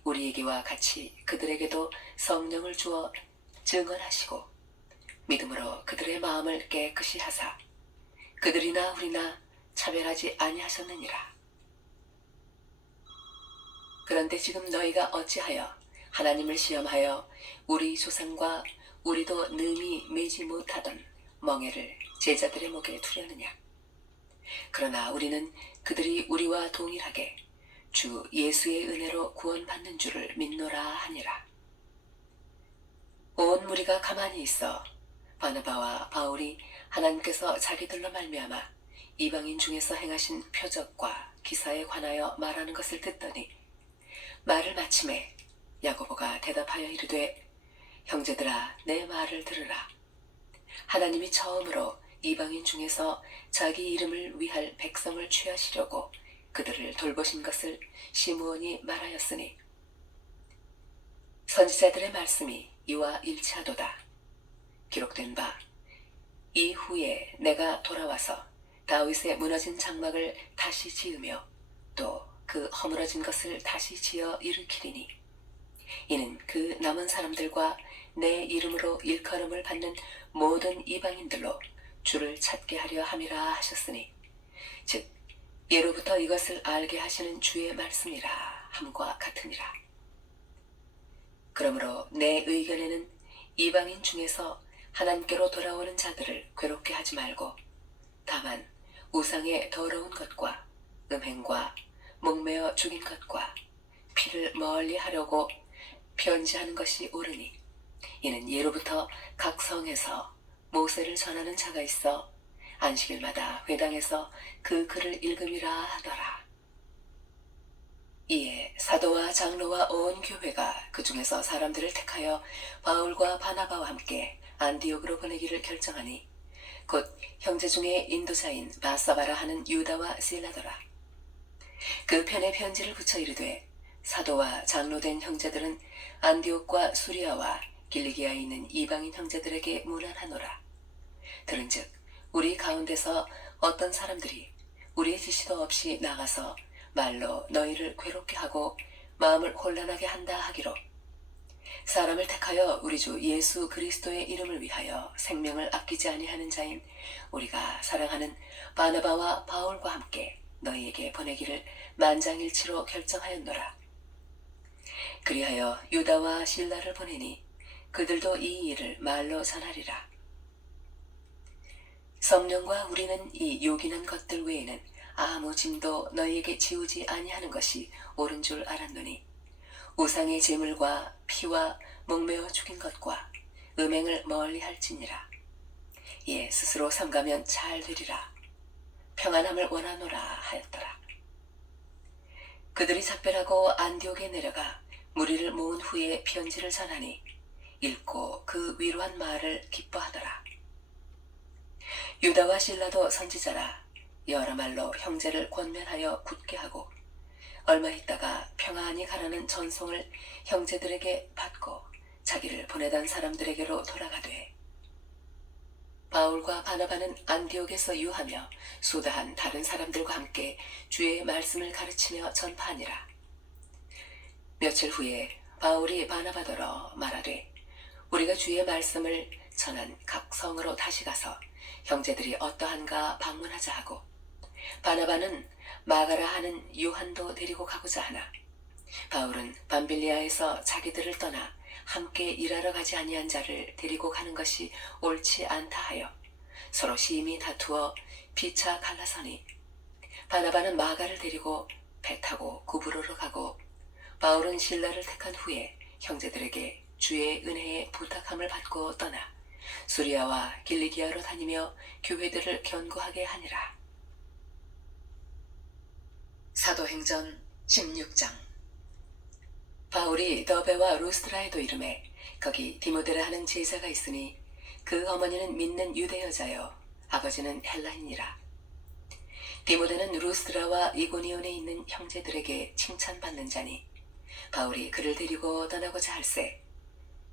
우리에게와 같이 그들에게도 성령을 주어 증언하시고 믿음으로 그들의 마음을 깨끗이 하사 그들이나 우리나 차별하지 아니하셨느니라. 그런데 지금 너희가 어찌하여 하나님을 시험하여 우리 조상과 우리도 능히 매지 못하던 멍에를 제자들의 목에 두려느냐? 그러나 우리는 그들이 우리와 동일하게 주 예수의 은혜로 구원받는 줄을 믿노라 하니라. 온 무리가 가만히 있어 바나바와 바울이 하나님께서 자기들로 말미암아 이방인 중에서 행하신 표적과 기사에 관하여 말하는 것을 듣더니, 말을 마침에 야고보가 대답하여 이르되, 형제들아, 내 말을 들으라. 하나님이 처음으로 이방인 중에서 자기 이름을 위할 백성을 취하시려고 그들을 돌보신 것을 시므온이 말하였으니, 선지자들의 말씀이 이와 일치하도다. 기록된 바, 이후에 내가 돌아와서 다윗의 무너진 장막을 다시 지으며 또 그 허물어진 것을 다시 지어 일으키리니, 이는 그 남은 사람들과 내 이름으로 일컬음을 받는 모든 이방인들로 주를 찾게 하려 함이라 하셨으니, 즉 예로부터 이것을 알게 하시는 주의 말씀이라 함과 같으니라. 그러므로 내 의견에는 이방인 중에서 하나님께로 돌아오는 자들을 괴롭게 하지 말고, 다만 우상의 더러운 것과 음행과 목매어 죽인 것과 피를 멀리 하려고 편지하는 것이 옳으니, 이는 예로부터 각 성에서 모세를 전하는 자가 있어 안식일마다 회당에서 그 글을 읽음이라 하더라. 이에 사도와 장로와 온 교회가 그 중에서 사람들을 택하여 바울과 바나바와 함께 안디옥으로 보내기를 결정하니, 곧 형제 중에 인도자인 바사바라 하는 유다와 실라더라. 그 편에 편지를 붙여 이르되 사도와 장로된 형제들은 안디옥과 수리아와 길리기아에 있는 이방인 형제들에게 문안하노라. 들은즉 우리 가운데서 어떤 사람들이 우리의 지시도 없이 나가서 말로 너희를 괴롭게 하고 마음을 혼란하게 한다 하기로 사람을 택하여 우리 주 예수 그리스도의 이름을 위하여 생명을 아끼지 아니하는 자인 우리가 사랑하는 바나바와 바울과 함께 너희에게 보내기를 만장일치로 결정하였노라. 그리하여 유다와 실라를 보내니 그들도 이 일을 말로 전하리라. 성령과 우리는 이 요긴한 것들 외에는 아무 짐도 너희에게 지우지 아니하는 것이 옳은 줄 알았노니 우상의 제물과 피와 목매어 죽인 것과 음행을 멀리 할지니라. 이에 스스로 삼가면 잘 되리라. 평안함을 원하노라 하였더라. 그들이 작별하고 안디옥에 내려가 무리를 모은 후에 편지를 전하니 읽고 그 위로한 말을 기뻐하더라. 유다와 실라도 선지자라 여러 말로 형제를 권면하여 굳게 하고 얼마 있다가 평안히 가라는 전송을 형제들에게 받고 자기를 보내던 사람들에게로 돌아가되 바울과 바나바는 안디옥에서 유하며 수다한 다른 사람들과 함께 주의 말씀을 가르치며 전파하니라. 며칠 후에 바울이 바나바더러 말하되 우리가 주의 말씀을 전한 각 성으로 다시 가서 형제들이 어떠한가 방문하자 하고 바나바는 마가라 하는 요한도 데리고 가고자 하나 바울은 밤빌리아에서 자기들을 떠나 함께 일하러 가지 아니한 자를 데리고 가는 것이 옳지 않다 하여 서로 심히 다투어 피차 갈라서니 바나바는 마가를 데리고 배 타고 구브로로 가고 바울은 실라를 택한 후에 형제들에게 주의 은혜에 부탁함을 받고 떠나 수리아와 길리기아로 다니며 교회들을 견고하게 하니라. 사도행전 16장. 바울이 더베와 루스트라에도 이르매 거기 디모데라 하는 제자가 있으니 그 어머니는 믿는 유대 여자여 아버지는 헬라인이라. 디모데는 루스트라와 이고니온에 있는 형제들에게 칭찬받는 자니 바울이 그를 데리고 떠나고자 할세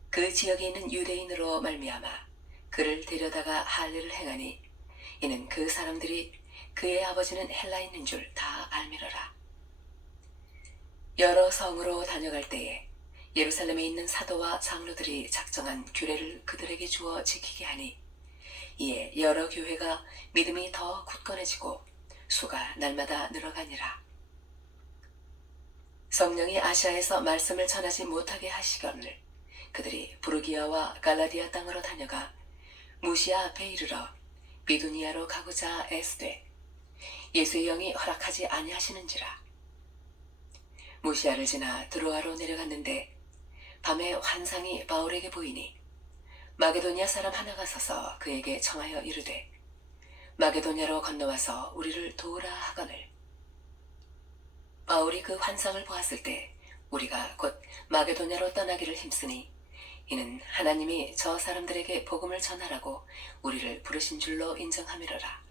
그 지역에 있는 유대인으로 말미암아 그를 데려다가 할례를 행하니 이는 그 사람들이 그의 아버지는 헬라인인 줄 다 알미러라. 여러 성으로 다녀갈 때에 예루살렘에 있는 사도와 장로들이 작정한 규례를 그들에게 주어 지키게 하니 이에 여러 교회가 믿음이 더 굳건해지고 수가 날마다 늘어가니라. 성령이 아시아에서 말씀을 전하지 못하게 하시거늘 그들이 부르기아와 갈라디아 땅으로 다녀가 무시아 앞에 이르러 비두니아로 가고자 애쓰되 예수의 영이 허락하지 아니하시는지라. 무시아를 지나 드로아로 내려갔는데 밤에 환상이 바울에게 보이니 마게도니아 사람 하나가 서서 그에게 청하여 이르되 마게도냐로 건너와서 우리를 도우라 하거늘 바울이 그 환상을 보았을 때 우리가 곧 마게도냐로 떠나기를 힘쓰니 이는 하나님이 저 사람들에게 복음을 전하라고 우리를 부르신 줄로 인정함이로라.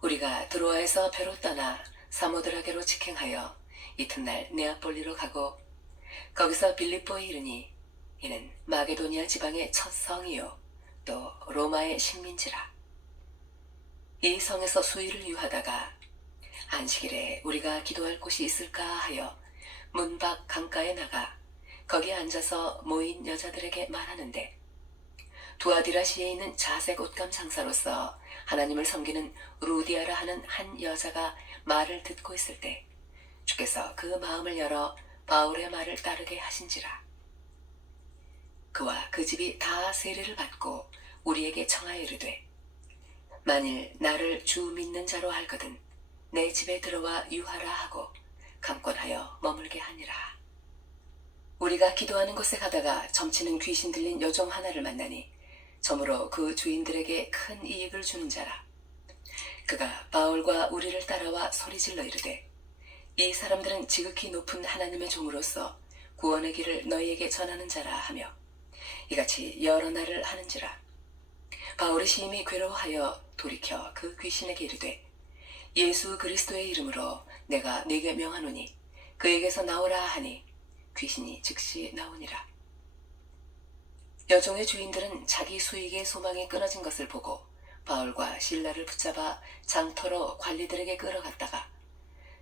우리가 드로아에서 배로 떠나 사모드라게로 직행하여 이튿날 네아폴리로 가고 거기서 빌립보에 이르니 이는 마게도니아 지방의 첫 성이요 또 로마의 식민지라. 이 성에서 수일을 유하다가 안식일에 우리가 기도할 곳이 있을까 하여 문 밖 강가에 나가 거기에 앉아서 모인 여자들에게 말하는데 두아디라시에 있는 자색 옷감 장사로서 하나님을 섬기는 루디아라 하는 한 여자가 말을 듣고 있을 때 주께서 그 마음을 열어 바울의 말을 따르게 하신지라. 그와 그 집이 다 세례를 받고 우리에게 청하여 이르되 만일 나를 주 믿는 자로 알거든 내 집에 들어와 유하라 하고 강권하여 머물게 하니라. 우리가 기도하는 곳에 가다가 점치는 귀신 들린 여종 하나를 만나니 저무로 그 주인들에게 큰 이익을 주는 자라. 그가 바울과 우리를 따라와 소리질러 이르되 이 사람들은 지극히 높은 하나님의 종으로서 구원의 길을 너희에게 전하는 자라 하며 이같이 여러 날을 하는지라. 바울이 심히 괴로워하여 돌이켜 그 귀신에게 이르되 예수 그리스도의 이름으로 내가 네게 명하노니 그에게서 나오라 하니 귀신이 즉시 나오니라. 여종의 주인들은 자기 수익의 소망이 끊어진 것을 보고 바울과 실라를 붙잡아 장터로 관리들에게 끌어갔다가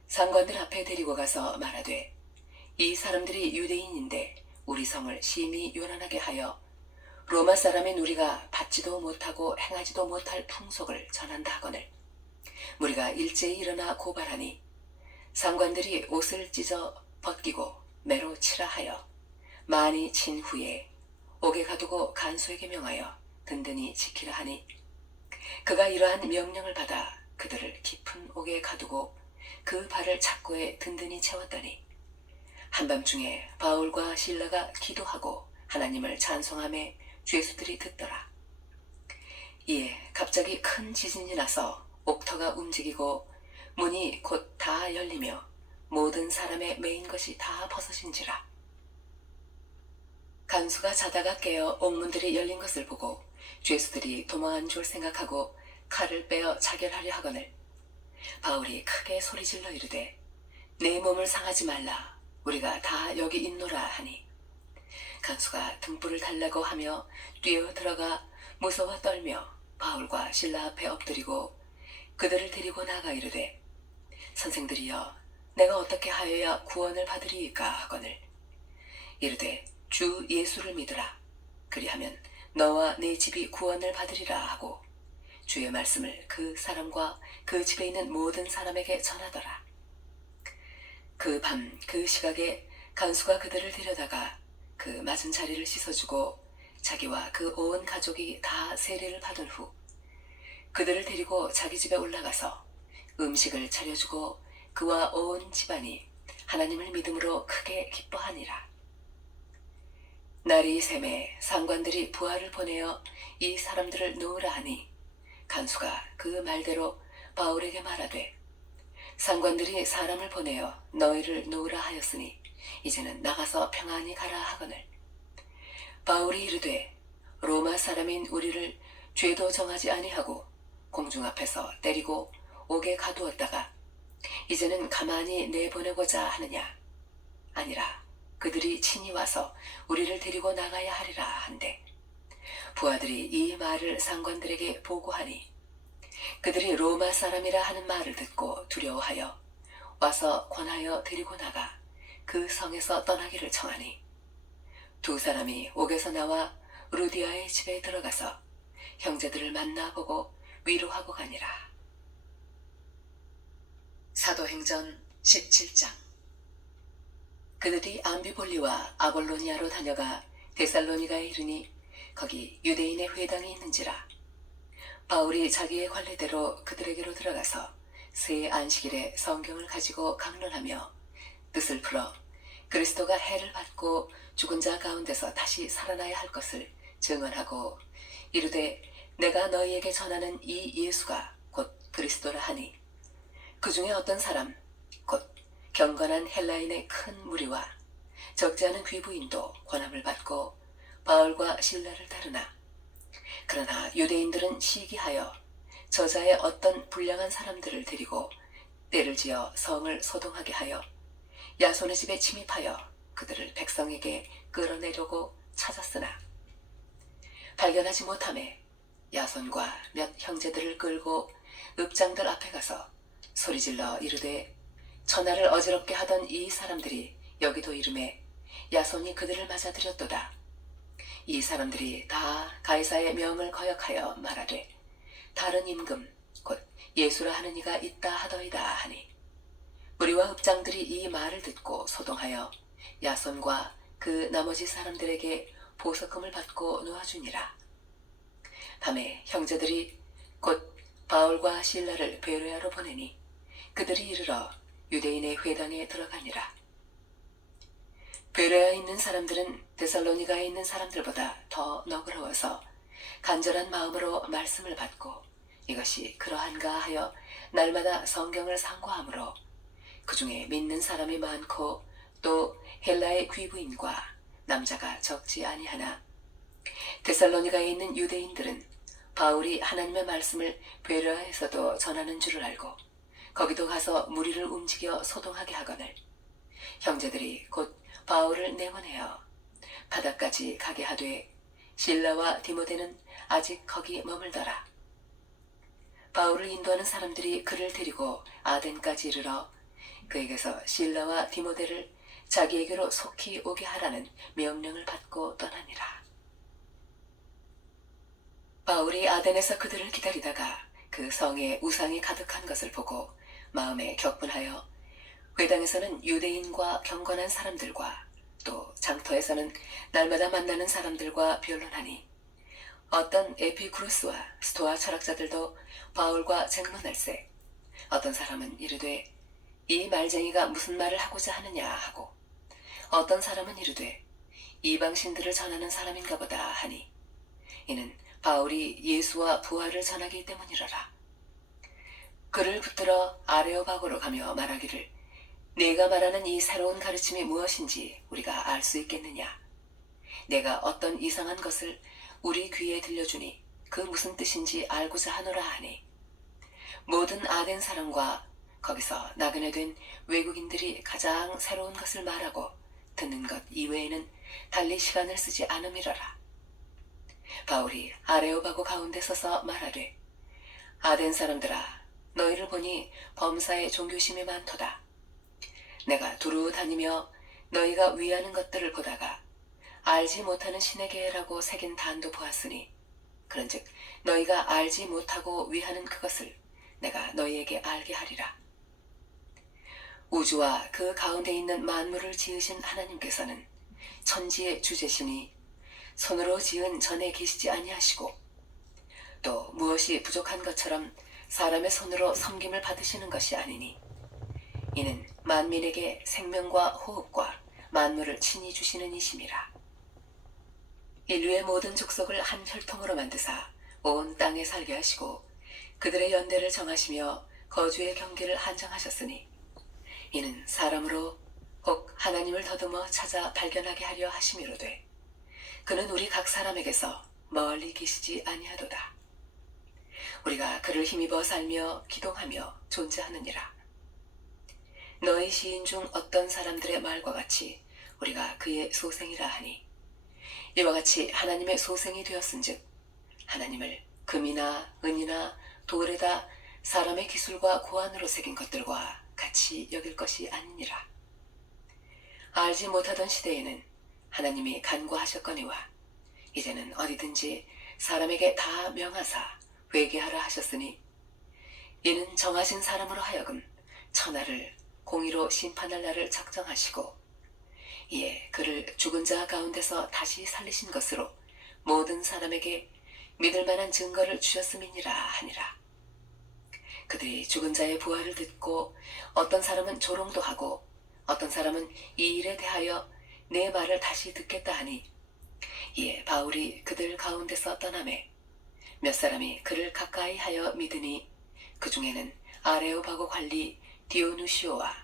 상관들 앞에 데리고 가서 말하되 이 사람들이 유대인인데 우리 성을 심히 요란하게 하여 로마 사람인 우리가 받지도 못하고 행하지도 못할 풍속을 전한다 하거늘 우리가 일제히 일어나 고발하니 상관들이 옷을 찢어 벗기고 매로 치라 하여 많이 친 후에 옥에 가두고 간수에게 명하여 든든히 지키라 하니 그가 이러한 명령을 받아 그들을 깊은 옥에 가두고 그 발을 착고에 든든히 채웠더니 한밤중에 바울과 실라가 기도하고 하나님을 찬송하며 죄수들이 듣더라. 이에 갑자기 큰 지진이 나서 옥터가 움직이고 문이 곧 다 열리며 모든 사람의 매인 것이 다 벗어진지라. 간수가 자다가 깨어 옥문들이 열린 것을 보고 죄수들이 도망한 줄 생각하고 칼을 빼어 자결하려 하거늘 바울이 크게 소리질러 이르되 내 몸을 상하지 말라 우리가 다 여기 있노라 하니 간수가 등불을 달라고 하며 뛰어 들어가 무서워 떨며 바울과 실라 앞에 엎드리고 그들을 데리고 나가 이르되 선생들이여 내가 어떻게 하여야 구원을 받으리이까 하거늘 이르되 주 예수를 믿으라 그리하면 너와 네 집이 구원을 받으리라 하고 주의 말씀을 그 사람과 그 집에 있는 모든 사람에게 전하더라. 그 밤 그 시각에 간수가 그들을 데려다가 그 맞은 자리를 씻어주고 자기와 그 온 가족이 다 세례를 받은 후 그들을 데리고 자기 집에 올라가서 음식을 차려주고 그와 온 집안이 하나님을 믿음으로 크게 기뻐하니라. 날이 새매 상관들이 부하를 보내어 이 사람들을 놓으라 하니 간수가 그 말대로 바울에게 말하되 상관들이 사람을 보내어 너희를 놓으라 하였으니 이제는 나가서 평안히 가라 하거늘 바울이 이르되 로마 사람인 우리를 죄도 정하지 아니하고 공중 앞에서 때리고 옥에 가두었다가 이제는 가만히 내보내고자 하느냐 아니라 그들이 친히 와서 우리를 데리고 나가야 하리라 한대 부하들이 이 말을 상관들에게 보고하니 그들이 로마 사람이라 하는 말을 듣고 두려워하여 와서 권하여 데리고 나가 그 성에서 떠나기를 청하니 두 사람이 옥에서 나와 루디아의 집에 들어가서 형제들을 만나보고 위로하고 가니라. 사도행전 17장. 그들이 암비볼리와 아볼로니아로 다녀가 데살로니가에 이르니 거기 유대인의 회당이 있는지라. 바울이 자기의 관례대로 그들에게로 들어가서 새 안식일에 성경을 가지고 강론하며 뜻을 풀어 그리스도가 해를 받고 죽은 자 가운데서 다시 살아나야 할 것을 증언하고 이르되 내가 너희에게 전하는 이 예수가 곧 그리스도라 하니 그 중에 어떤 사람 곧 경건한 헬라인의 큰 무리와 적지 않은 귀부인도 권함을 받고 바울과 실라를 따르나 그러나 유대인들은 시기하여 저자의 어떤 불량한 사람들을 데리고 때를 지어 성을 소동하게 하여 야손의 집에 침입하여 그들을 백성에게 끌어내려고 찾았으나 발견하지 못하매 야손과 몇 형제들을 끌고 읍장들 앞에 가서 소리질러 이르되 천하를 어지럽게 하던 이 사람들이 여기도 이름에 야손이 그들을 맞아들였도다. 이 사람들이 다 가이사의 명을 거역하여 말하되 다른 임금 곧 예수라 하는 이가 있다 하더이다 하니 무리와 읍장들이 이 말을 듣고 소동하여 야손과 그 나머지 사람들에게 보석금을 받고 놓아주니라. 밤에 형제들이 곧 바울과 실라를 베레아로 보내니 그들이 이르러 유대인의 회당에 들어가니라. 베레아에 있는 사람들은 데살로니가에 있는 사람들보다 더 너그러워서 간절한 마음으로 말씀을 받고 이것이 그러한가 하여 날마다 성경을 상고하므로 그 중에 믿는 사람이 많고 또 헬라의 귀부인과 남자가 적지 아니하나 데살로니가에 있는 유대인들은 바울이 하나님의 말씀을 베레아에서도 전하는 줄을 알고 거기도 가서 무리를 움직여 소동하게 하거늘 형제들이 곧 바울을 내보내어 바다까지 가게 하되 실라와 디모데는 아직 거기 머물더라. 바울을 인도하는 사람들이 그를 데리고 아덴까지 이르러 그에게서 실라와 디모데를 자기에게로 속히 오게 하라는 명령을 받고 떠나니라. 바울이 아덴에서 그들을 기다리다가 그 성에 우상이 가득한 것을 보고 마음에 격분하여 회당에서는 유대인과 경건한 사람들과 또 장터에서는 날마다 만나는 사람들과 변론하니 어떤 에피쿠로스와 스토아 철학자들도 바울과 쟁론할세 어떤 사람은 이르되 이 말쟁이가 무슨 말을 하고자 하느냐 하고 어떤 사람은 이르되 이방신들을 전하는 사람인가 보다 하니 이는 바울이 예수와 부활을 전하기 때문이라라. 그를 붙들어 아레오바고로 가며 말하기를 네가 말하는 이 새로운 가르침이 무엇인지 우리가 알 수 있겠느냐. 내가 어떤 이상한 것을 우리 귀에 들려주니 그 무슨 뜻인지 알고자 하노라 하니 모든 아덴 사람과 거기서 나그네 된 외국인들이 가장 새로운 것을 말하고 듣는 것 이외에는 달리 시간을 쓰지 않음이러라. 바울이 아레오바고 가운데 서서 말하되 아덴 사람들아 너희를 보니 범사에 종교심이 많도다. 내가 두루 다니며 너희가 위하는 것들을 보다가 알지 못하는 신의 계라고 새긴 단도 보았으니 그런즉 너희가 알지 못하고 위하는 그것을 내가 너희에게 알게 하리라. 우주와 그 가운데 있는 만물을 지으신 하나님께서는 천지의 주제시니 손으로 지은 전에 계시지 아니하시고 또 무엇이 부족한 것처럼 사람의 손으로 섬김을 받으시는 것이 아니니 이는 만민에게 생명과 호흡과 만물을 친히 주시는 이심이라. 인류의 모든 족속을 한 혈통으로 만드사 온 땅에 살게 하시고 그들의 연대를 정하시며 거주의 경계를 한정하셨으니 이는 사람으로 혹 하나님을 더듬어 찾아 발견하게 하려 하심이로되 그는 우리 각 사람에게서 멀리 계시지 아니하도다. 우리가 그를 힘입어 살며 기동하며 존재하느니라. 너희 시인 중 어떤 사람들의 말과 같이 우리가 그의 소생이라 하니 이와 같이 하나님의 소생이 되었은즉 하나님을 금이나 은이나 돌에다 사람의 기술과 고안으로 새긴 것들과 같이 여길 것이 아니니라. 알지 못하던 시대에는 하나님이 간구하셨거니와 이제는 어디든지 사람에게 다 명하사 회개하라 하셨으니 이는 정하신 사람으로 하여금 천하를 공의로 심판할 날을 작정하시고 이에 그를 죽은 자 가운데서 다시 살리신 것으로 모든 사람에게 믿을 만한 증거를 주셨음이니라 하니라. 그들이 죽은 자의 부활을 듣고 어떤 사람은 조롱도 하고 어떤 사람은 이 일에 대하여 내 말을 다시 듣겠다 하니 이에 바울이 그들 가운데서 떠나매 몇 사람이 그를 가까이 하여 믿으니 그 중에는 아레오바고 관리 디오누시오와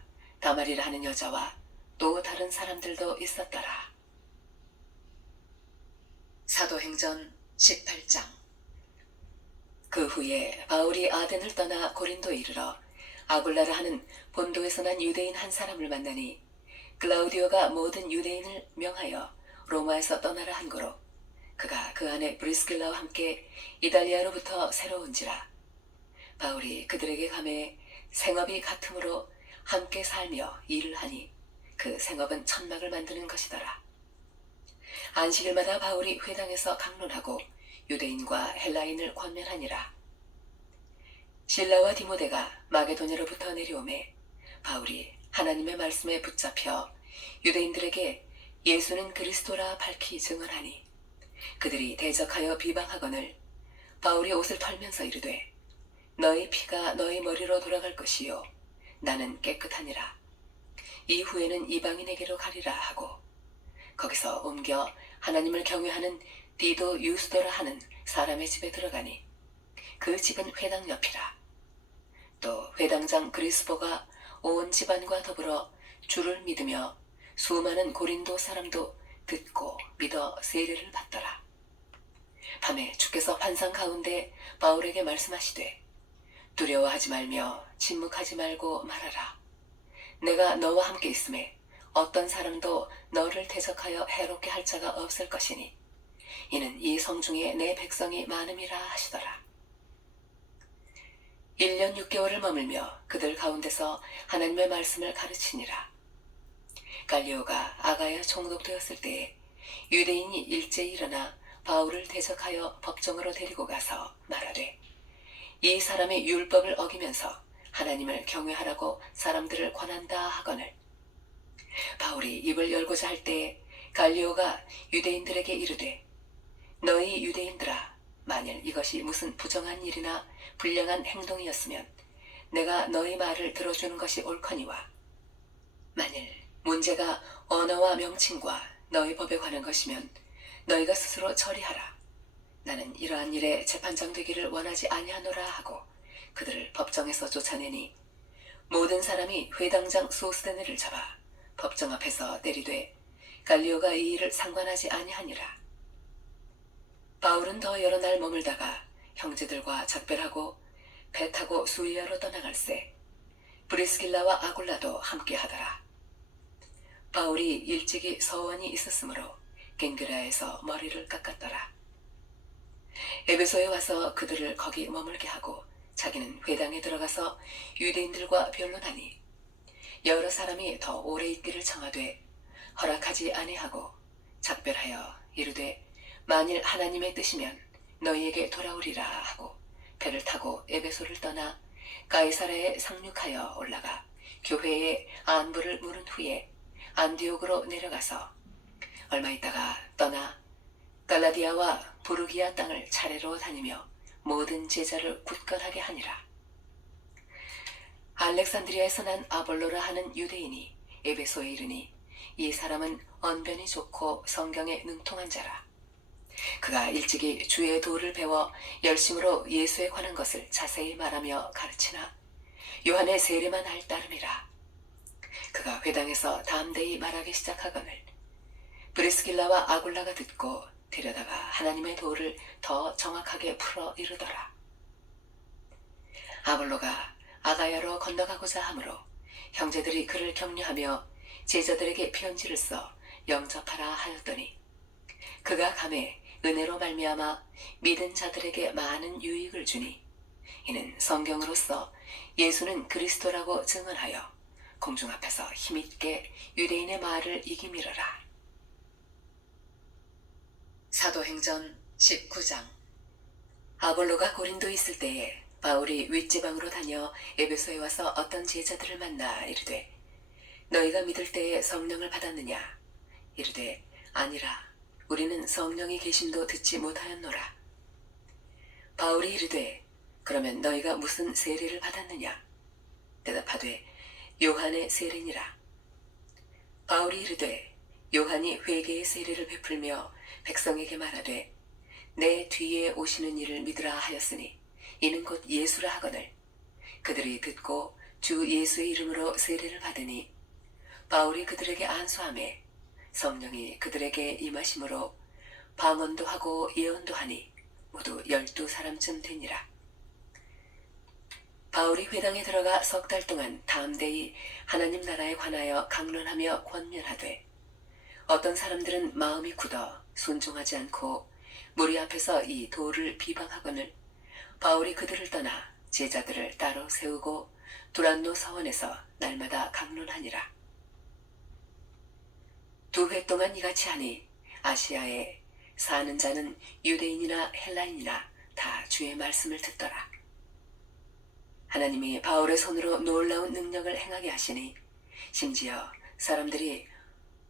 다말이라 하는 여자와 또 다른 사람들도 있었더라. 사도행전 18장. 그 후에 바울이 아덴을 떠나 고린도에 이르러 아굴라라 하는 본도에서 난 유대인 한 사람을 만나니 글라우디오가 모든 유대인을 명하여 로마에서 떠나라 한 거로 그가 그 안에 브리스길라와 함께 이달리아로부터 새로 온지라. 바울이 그들에게 가매 생업이 같으므로 함께 살며 일을 하니 그 생업은 천막을 만드는 것이더라. 안식일마다 바울이 회당에서 강론하고 유대인과 헬라인을 권면하니라. 실라와 디모데가 마게도냐로부터 내려오매 바울이 하나님의 말씀에 붙잡혀 유대인들에게 예수는 그리스도라 밝히 증언하니 그들이 대적하여 비방하거늘 바울이 옷을 털면서 이르되 너희 피가 너희 머리로 돌아갈 것이요 나는 깨끗하니라. 이후에는 이방인에게로 가리라 하고 거기서 옮겨 하나님을 경외하는 디도 유스도라 하는 사람의 집에 들어가니 그 집은 회당 옆이라. 또 회당장 그리스보가 온 집안과 더불어 주를 믿으며 수많은 고린도 사람도 듣고 믿어 세례를 받더라. 밤에 주께서 환상 가운데 바울에게 말씀하시되 두려워하지 말며 침묵하지 말고 말하라. 내가 너와 함께 있음에 어떤 사람도 너를 대적하여 해롭게 할 자가 없을 것이니 이는 이 성중에 내 백성이 많음이라 하시더라. 1년 6개월을 머물며 그들 가운데서 하나님의 말씀을 가르치니라. 갈리오가 아가야 총독되었을 때에 유대인이 일제히 일어나 바울을 대적하여 법정으로 데리고 가서 말하되 이 사람이 율법을 어기면서 하나님을 경외하라고 사람들을 권한다 하거늘 바울이 입을 열고자 할 때에 갈리오가 유대인들에게 이르되 너희 유대인들아 만일 이것이 무슨 부정한 일이나 불량한 행동이었으면 내가 너희 말을 들어주는 것이 옳거니와 만일 문제가 언어와 명칭과 너희 법에 관한 것이면 너희가 스스로 처리하라. 나는 이러한 일에 재판장 되기를 원하지 아니하노라 하고 그들을 법정에서 쫓아내니 모든 사람이 회당장 소스데네를 잡아 법정 앞에서 때리되 갈리오가 이 일을 상관하지 아니하니라. 바울은 더 여러 날 머물다가 형제들과 작별하고 배 타고 수리아로 떠나갈새 브리스길라와 아굴라도 함께 하더라. 바울이 일찍이 서원이 있었으므로 갱그라에서 머리를 깎았더라. 에베소에 와서 그들을 거기 머물게 하고 자기는 회당에 들어가서 유대인들과 변론하니 여러 사람이 더 오래 있기를 청하되 허락하지 아니하고 작별하여 이르되 만일 하나님의 뜻이면 너희에게 돌아오리라 하고 배를 타고 에베소를 떠나 가이사라에 상륙하여 올라가 교회에 안부를 물은 후에 안디옥으로 내려가서 얼마 있다가 떠나 갈라디아와 부르기아 땅을 차례로 다니며 모든 제자를 굳건하게 하니라. 알렉산드리아에서 난 아볼로라 하는 유대인이 에베소에 이르니 이 사람은 언변이 좋고 성경에 능통한 자라. 그가 일찍이 주의 도를 배워 열심으로 예수에 관한 것을 자세히 말하며 가르치나 요한의 세례만 할 따름이라. 그가 회당에서 담대히 말하기 시작하거늘 브리스길라와 아굴라가 듣고 데려다가 하나님의 도를 더 정확하게 풀어 이르더라. 아볼로가 아가야로 건너가고자 하므로 형제들이 그를 격려하며 제자들에게 편지를 써 영접하라 하였더니 그가 감에 은혜로 말미암아 믿은 자들에게 많은 유익을 주니 이는 성경으로서 예수는 그리스도라고 증언하여 공중 앞에서 힘있게 유대인의 말을 이기밀어라. 사도행전 19장. 아볼로가 고린도에 있을 때에 바울이 윗지방으로 다녀 에베소에 와서 어떤 제자들을 만나 이르되 너희가 믿을 때에 성령을 받았느냐? 이르되 아니라 우리는 성령의 계심도 듣지 못하였노라. 바울이 이르되 그러면 너희가 무슨 세례를 받았느냐? 대답하되 요한의 세례니라. 바울이 이르되 요한이 회개의 세례를 베풀며 백성에게 말하되 내 뒤에 오시는 이를 믿으라 하였으니 이는 곧 예수라 하거늘 그들이 듣고 주 예수의 이름으로 세례를 받으니 바울이 그들에게 안수하매 성령이 그들에게 임하심으로 방언도 하고 예언도 하니 모두 12사람쯤 되니라. 바울이 회당에 들어가 석 달 동안 담대히 하나님 나라에 관하여 강론하며 권면하되 어떤 사람들은 마음이 굳어 순종하지 않고 무리 앞에서 이 도를 비방하거늘 바울이 그들을 떠나 제자들을 따로 세우고 두란노 서원에서 날마다 강론하니라. 2회 동안 이같이 하니 아시아에 사는 자는 유대인이나 헬라인이나 다 주의 말씀을 듣더라. 하나님이 바울의 손으로 놀라운 능력을 행하게 하시니 심지어 사람들이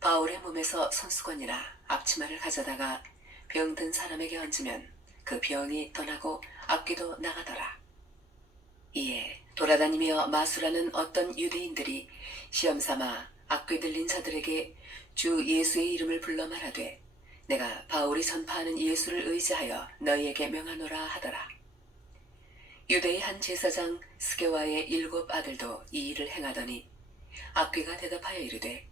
바울의 몸에서 손수건이나 앞치마를 가져다가 병든 사람에게 얹으면 그 병이 떠나고 악귀도 나가더라. 이에 돌아다니며 마술하는 어떤 유대인들이 시험삼아 악귀 들린 자들에게 주 예수의 이름을 불러 말하되 내가 바울이 전파하는 예수를 의지하여 너희에게 명하노라 하더라. 유대의 한 제사장 스게와의 7 아들도 이 일을 행하더니 악귀가 대답하여 이르되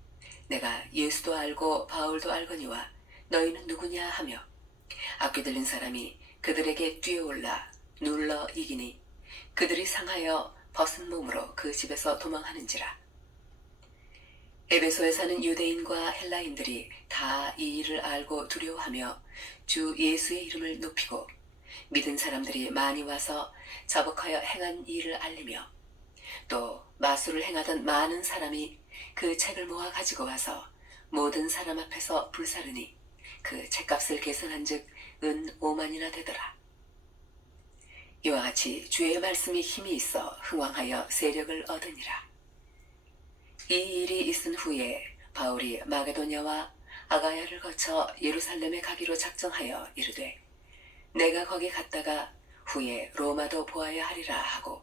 내가 예수도 알고 바울도 알거니와 너희는 누구냐 하며 악기 들린 사람이 그들에게 뛰어올라 눌러 이기니 그들이 상하여 벗은 몸으로 그 집에서 도망하는지라. 에베소에 사는 유대인과 헬라인들이 다 이 일을 알고 두려워하며 주 예수의 이름을 높이고 믿은 사람들이 많이 와서 자복하여 행한 일을 알리며 또 마술을 행하던 많은 사람이 그 책을 모아 가지고 와서 모든 사람 앞에서 불사르니 그 책값을 계산한즉 은 5만이나 되더라. 이와 같이 주의 말씀이 힘이 있어 흥왕하여 세력을 얻으니라. 이 일이 있은 후에 바울이 마게도냐와 아가야를 거쳐 예루살렘에 가기로 작정하여 이르되 내가 거기 갔다가 후에 로마도 보아야 하리라 하고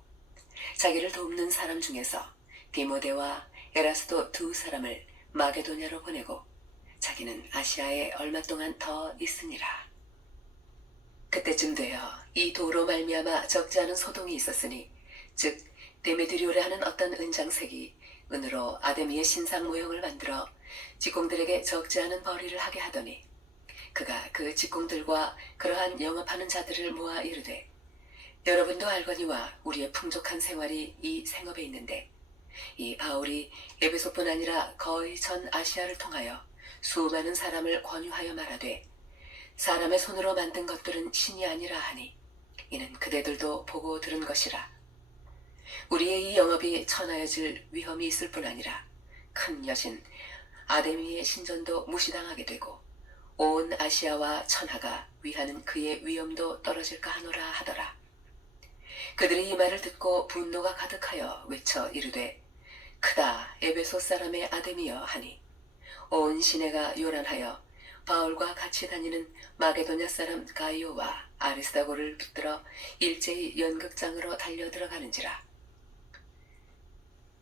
자기를 돕는 사람 중에서 디모데와 에라스도 두 사람을 마게도냐로 보내고 자기는 아시아에 얼마 동안 더 있으니라. 그때쯤 되어 이 도로 말미암아 적지 않은 소동이 있었으니 즉 데메드리오라 하는 어떤 은장색이 은으로 아데미의 신상 모형을 만들어 직공들에게 적지 않은 벌이를 하게 하더니 그가 그 직공들과 그러한 영업하는 자들을 모아 이르되 여러분도 알거니와 우리의 풍족한 생활이 이 생업에 있는데 이 바울이 에베소뿐 아니라 거의 전 아시아를 통하여 수많은 사람을 권유하여 말하되 사람의 손으로 만든 것들은 신이 아니라 하니 이는 그대들도 보고 들은 것이라. 우리의 이 영업이 천하여질 위험이 있을 뿐 아니라 큰 여신 아데미의 신전도 무시당하게 되고 온 아시아와 천하가 위하는 그의 위엄도 떨어질까 하노라 하더라. 그들이 이 말을 듣고 분노가 가득하여 외쳐 이르되 크다 에베소 사람의 아데미여 하니 온 시내가 요란하여 바울과 같이 다니는 마게도냐 사람 가이오와 아리스다고를 붙들어 일제히 연극장으로 달려 들어가는지라.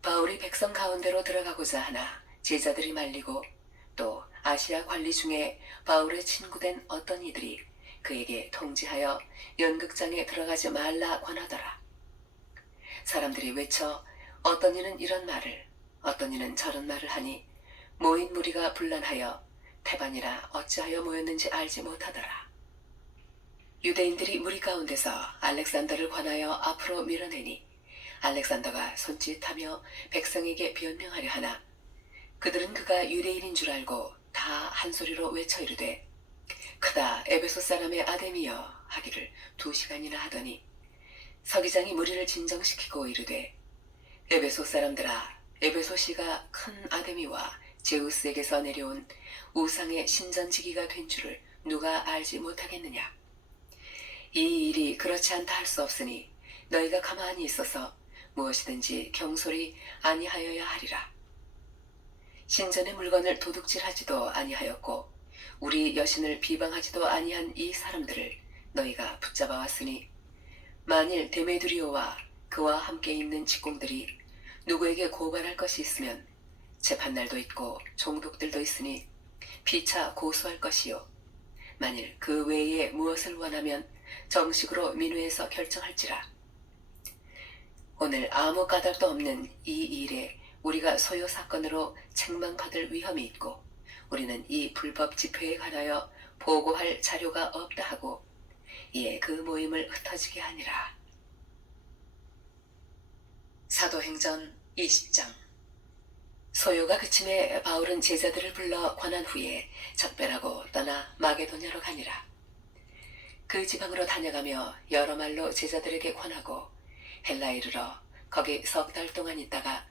바울이 백성 가운데로 들어가고자 하나 제자들이 말리고 또 아시아 관리 중에 바울의 친구된 어떤 이들이 그에게 통지하여 연극장에 들어가지 말라 권하더라. 사람들이 외쳐 어떤 이는 이런 말을 어떤 이는 저런 말을 하니 모인 무리가 분란하여 태반이라 어찌하여 모였는지 알지 못하더라. 유대인들이 무리 가운데서 알렉산더를 권하여 앞으로 밀어내니 알렉산더가 손짓하며 백성에게 변명하려 하나 그들은 그가 유대인인 줄 알고 다 한 소리로 외쳐 이르되 크다 에베소 사람의 아데미여 하기를 2시간이나 하더니 서기장이 무리를 진정시키고 이르되 에베소 사람들아 에베소시가 큰 아데미와 제우스에게서 내려온 우상의 신전지기가 된 줄을 누가 알지 못하겠느냐. 이 일이 그렇지 않다 할 수 없으니 너희가 가만히 있어서 무엇이든지 경솔히 아니하여야 하리라. 신전의 물건을 도둑질하지도 아니하였고 우리 여신을 비방하지도 아니한 이 사람들을 너희가 붙잡아 왔으니 만일 데메드리오와 그와 함께 있는 직공들이 누구에게 고발할 것이 있으면 재판날도 있고 종독들도 있으니 피차 고소할 것이요 만일 그 외에 무엇을 원하면 정식으로 민회에서 결정할지라. 오늘 아무 까닭도 없는 이 일에 우리가 소요 사건으로 책망받을 위험이 있고 우리는 이 불법 집회에 관하여 보고할 자료가 없다 하고 이에 그 모임을 흩어지게 하니라. 사도행전 20장. 소요가 그침에 바울은 제자들을 불러 권한 후에 작별하고 떠나 마게도냐로 가니라. 그 지방으로 다녀가며 여러 말로 제자들에게 권하고 헬라에 이르러 거기 3달 동안 있다가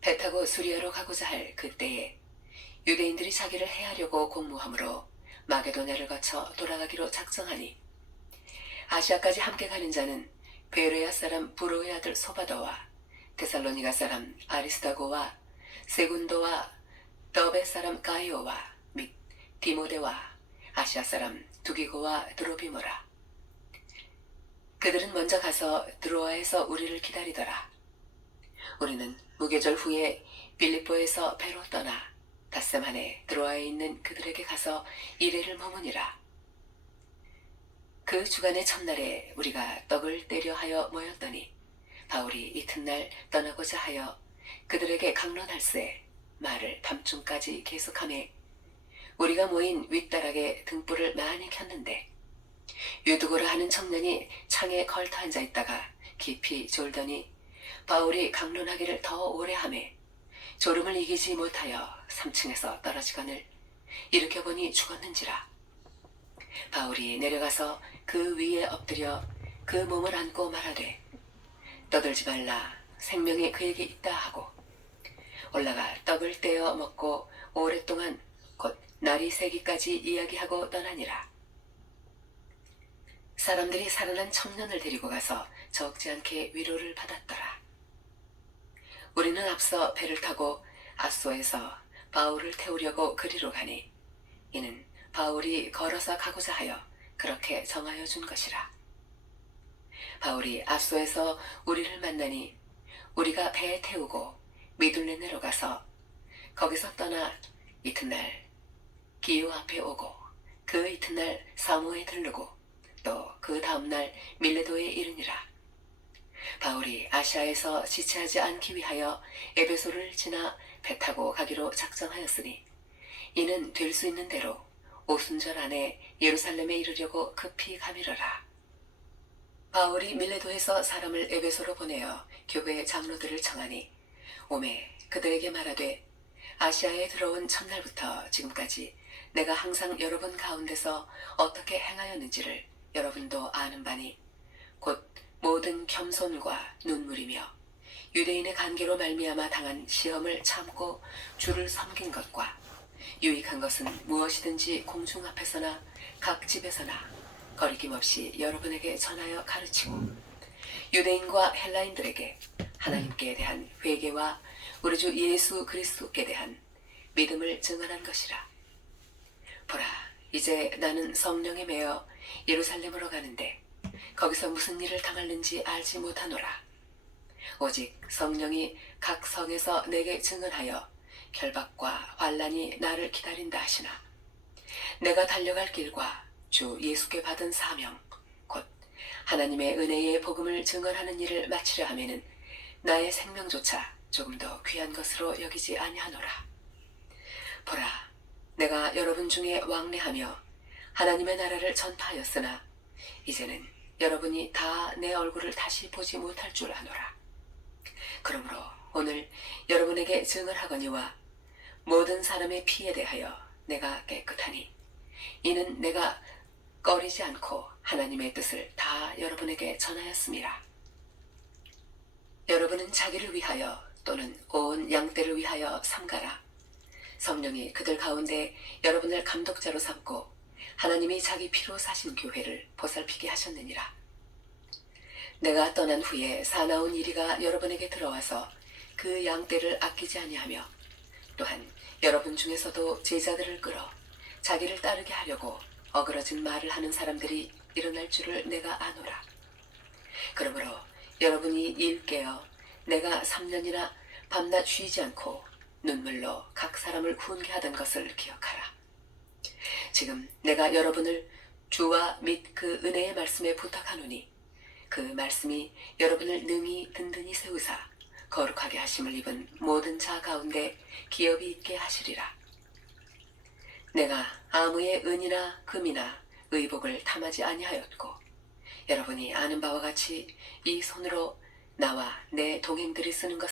배 타고 수리아로 가고자 할 그때에 유대인들이 자기를 해하려고 공모함으로 마게도냐를 거쳐 돌아가기로 작정하니 아시아까지 함께 가는 자는 베레아 사람 브로의 아들 소바더와 데살로니가 사람 아리스다고와 세군도와 더베 사람 가이오와 및 디모데와 아시아 사람 두기고와 드로비모라. 그들은 먼저 가서 드로아에서 우리를 기다리더라. 우리는 무교절 후에 빌립보에서 배로 떠나 닷새 만에 드로아에 있는 그들에게 가서 이레를 머무니라. 그 주간의 첫날에 우리가 떡을 떼려 하여 모였더니 바울이 이튿날 떠나고자 하여 그들에게 강론할세 말을 밤중까지 계속하매 우리가 모인 윗다락에 등불을 많이 켰는데 유두고라 하는 청년이 창에 걸터 앉아 있다가 깊이 졸더니 바울이 강론하기를 더 오래 하매 졸음을 이기지 못하여 3층에서 떨어지거늘 일으켜보니 죽었는지라. 바울이 내려가서 그 위에 엎드려 그 몸을 안고 말하되 떠들지 말라, 생명이 그에게 있다 하고 올라가 떡을 떼어 먹고 오랫동안 곧 날이 새기까지 이야기하고 떠나니라. 사람들이 살아난 청년을 데리고 가서 적지 않게 위로를 받았더라. 우리는 앞서 배를 타고 아소에서 바울을 태우려고 그리로 가니 이는 바울이 걸어서 가고자 하여 그렇게 정하여 준 것이라. 바울이 아소에서 우리를 만나니 우리가 배에 태우고 미둘레 내려가서 거기서 떠나 이튿날 기요 앞에 오고 그 이튿날 사모에 들르고 또 그 다음날 밀레도에 이르니라. 바울이 아시아에서 지체하지 않기 위하여 에베소를 지나 배 타고 가기로 작정하였으니 이는 될 수 있는 대로 오순절 안에 예루살렘에 이르려고 급히 가미르라. 바울이 밀레도에서 사람을 에베소로 보내어 교회 장로들을 청하니 오매 그들에게 말하되 아시아에 들어온 첫날부터 지금까지 내가 항상 여러분 가운데서 어떻게 행하였는지를 여러분도 아는 바니 곧 모든 겸손과 눈물이며 유대인의 관계로 말미암아 당한 시험을 참고 주를 섬긴 것과 유익한 것은 무엇이든지 공중 앞에서나 각 집에서나 거리낌 없이 여러분에게 전하여 가르치고 유대인과 헬라인들에게 하나님께 대한 회개와 우리 주 예수 그리스도께 대한 믿음을 증언한 것이라. 보라, 이제 나는 성령에 매여 예루살렘으로 가는데 거기서 무슨 일을 당할는지 알지 못하노라. 오직 성령이 각 성에서 내게 증언하여 결박과 환난이 나를 기다린다 하시나 내가 달려갈 길과 주 예수께 받은 사명 곧 하나님의 은혜의 복음을 증언하는 일을 마치려 하면은 나의 생명조차 조금 더 귀한 것으로 여기지 아니하노라. 보라, 내가 여러분 중에 왕래하며 하나님의 나라를 전파하였으나 이제는 여러분이 다 내 얼굴을 다시 보지 못할 줄 아노라. 그러므로 오늘 여러분에게 증언하거니와 모든 사람의 피에 대하여 내가 깨끗하니 이는 내가 꺼리지 않고 하나님의 뜻을 다 여러분에게 전하였음이라. 여러분은 자기를 위하여 또는 온 양떼를 위하여 삼가라. 성령이 그들 가운데 여러분을 감독자로 삼고 하나님이 자기 피로 사신 교회를 보살피게 하셨느니라. 내가 떠난 후에 사나운 이리가 여러분에게 들어와서 그 양떼를 아끼지 아니하며 또한 여러분 중에서도 제자들을 끌어 자기를 따르게 하려고 어그러진 말을 하는 사람들이 일어날 줄을 내가 아노라. 그러므로 여러분이 일 깨어 내가 3년이나 밤낮 쉬지 않고 눈물로 각 사람을 훈계하던 것을 기억하라. 지금 내가 여러분을 주와 및 그 은혜의 말씀에 부탁하노니 그 말씀이 여러분을 능히 든든히 세우사 거룩하게 하심을 입은 모든 자 가운데 기업이 있게 하시리라. 내가 아무의 은이나 금이나 의복을 탐하지 아니하였고 여러분이 아는 바와 같이 이 손으로 나와 내 동행들이 쓰는 것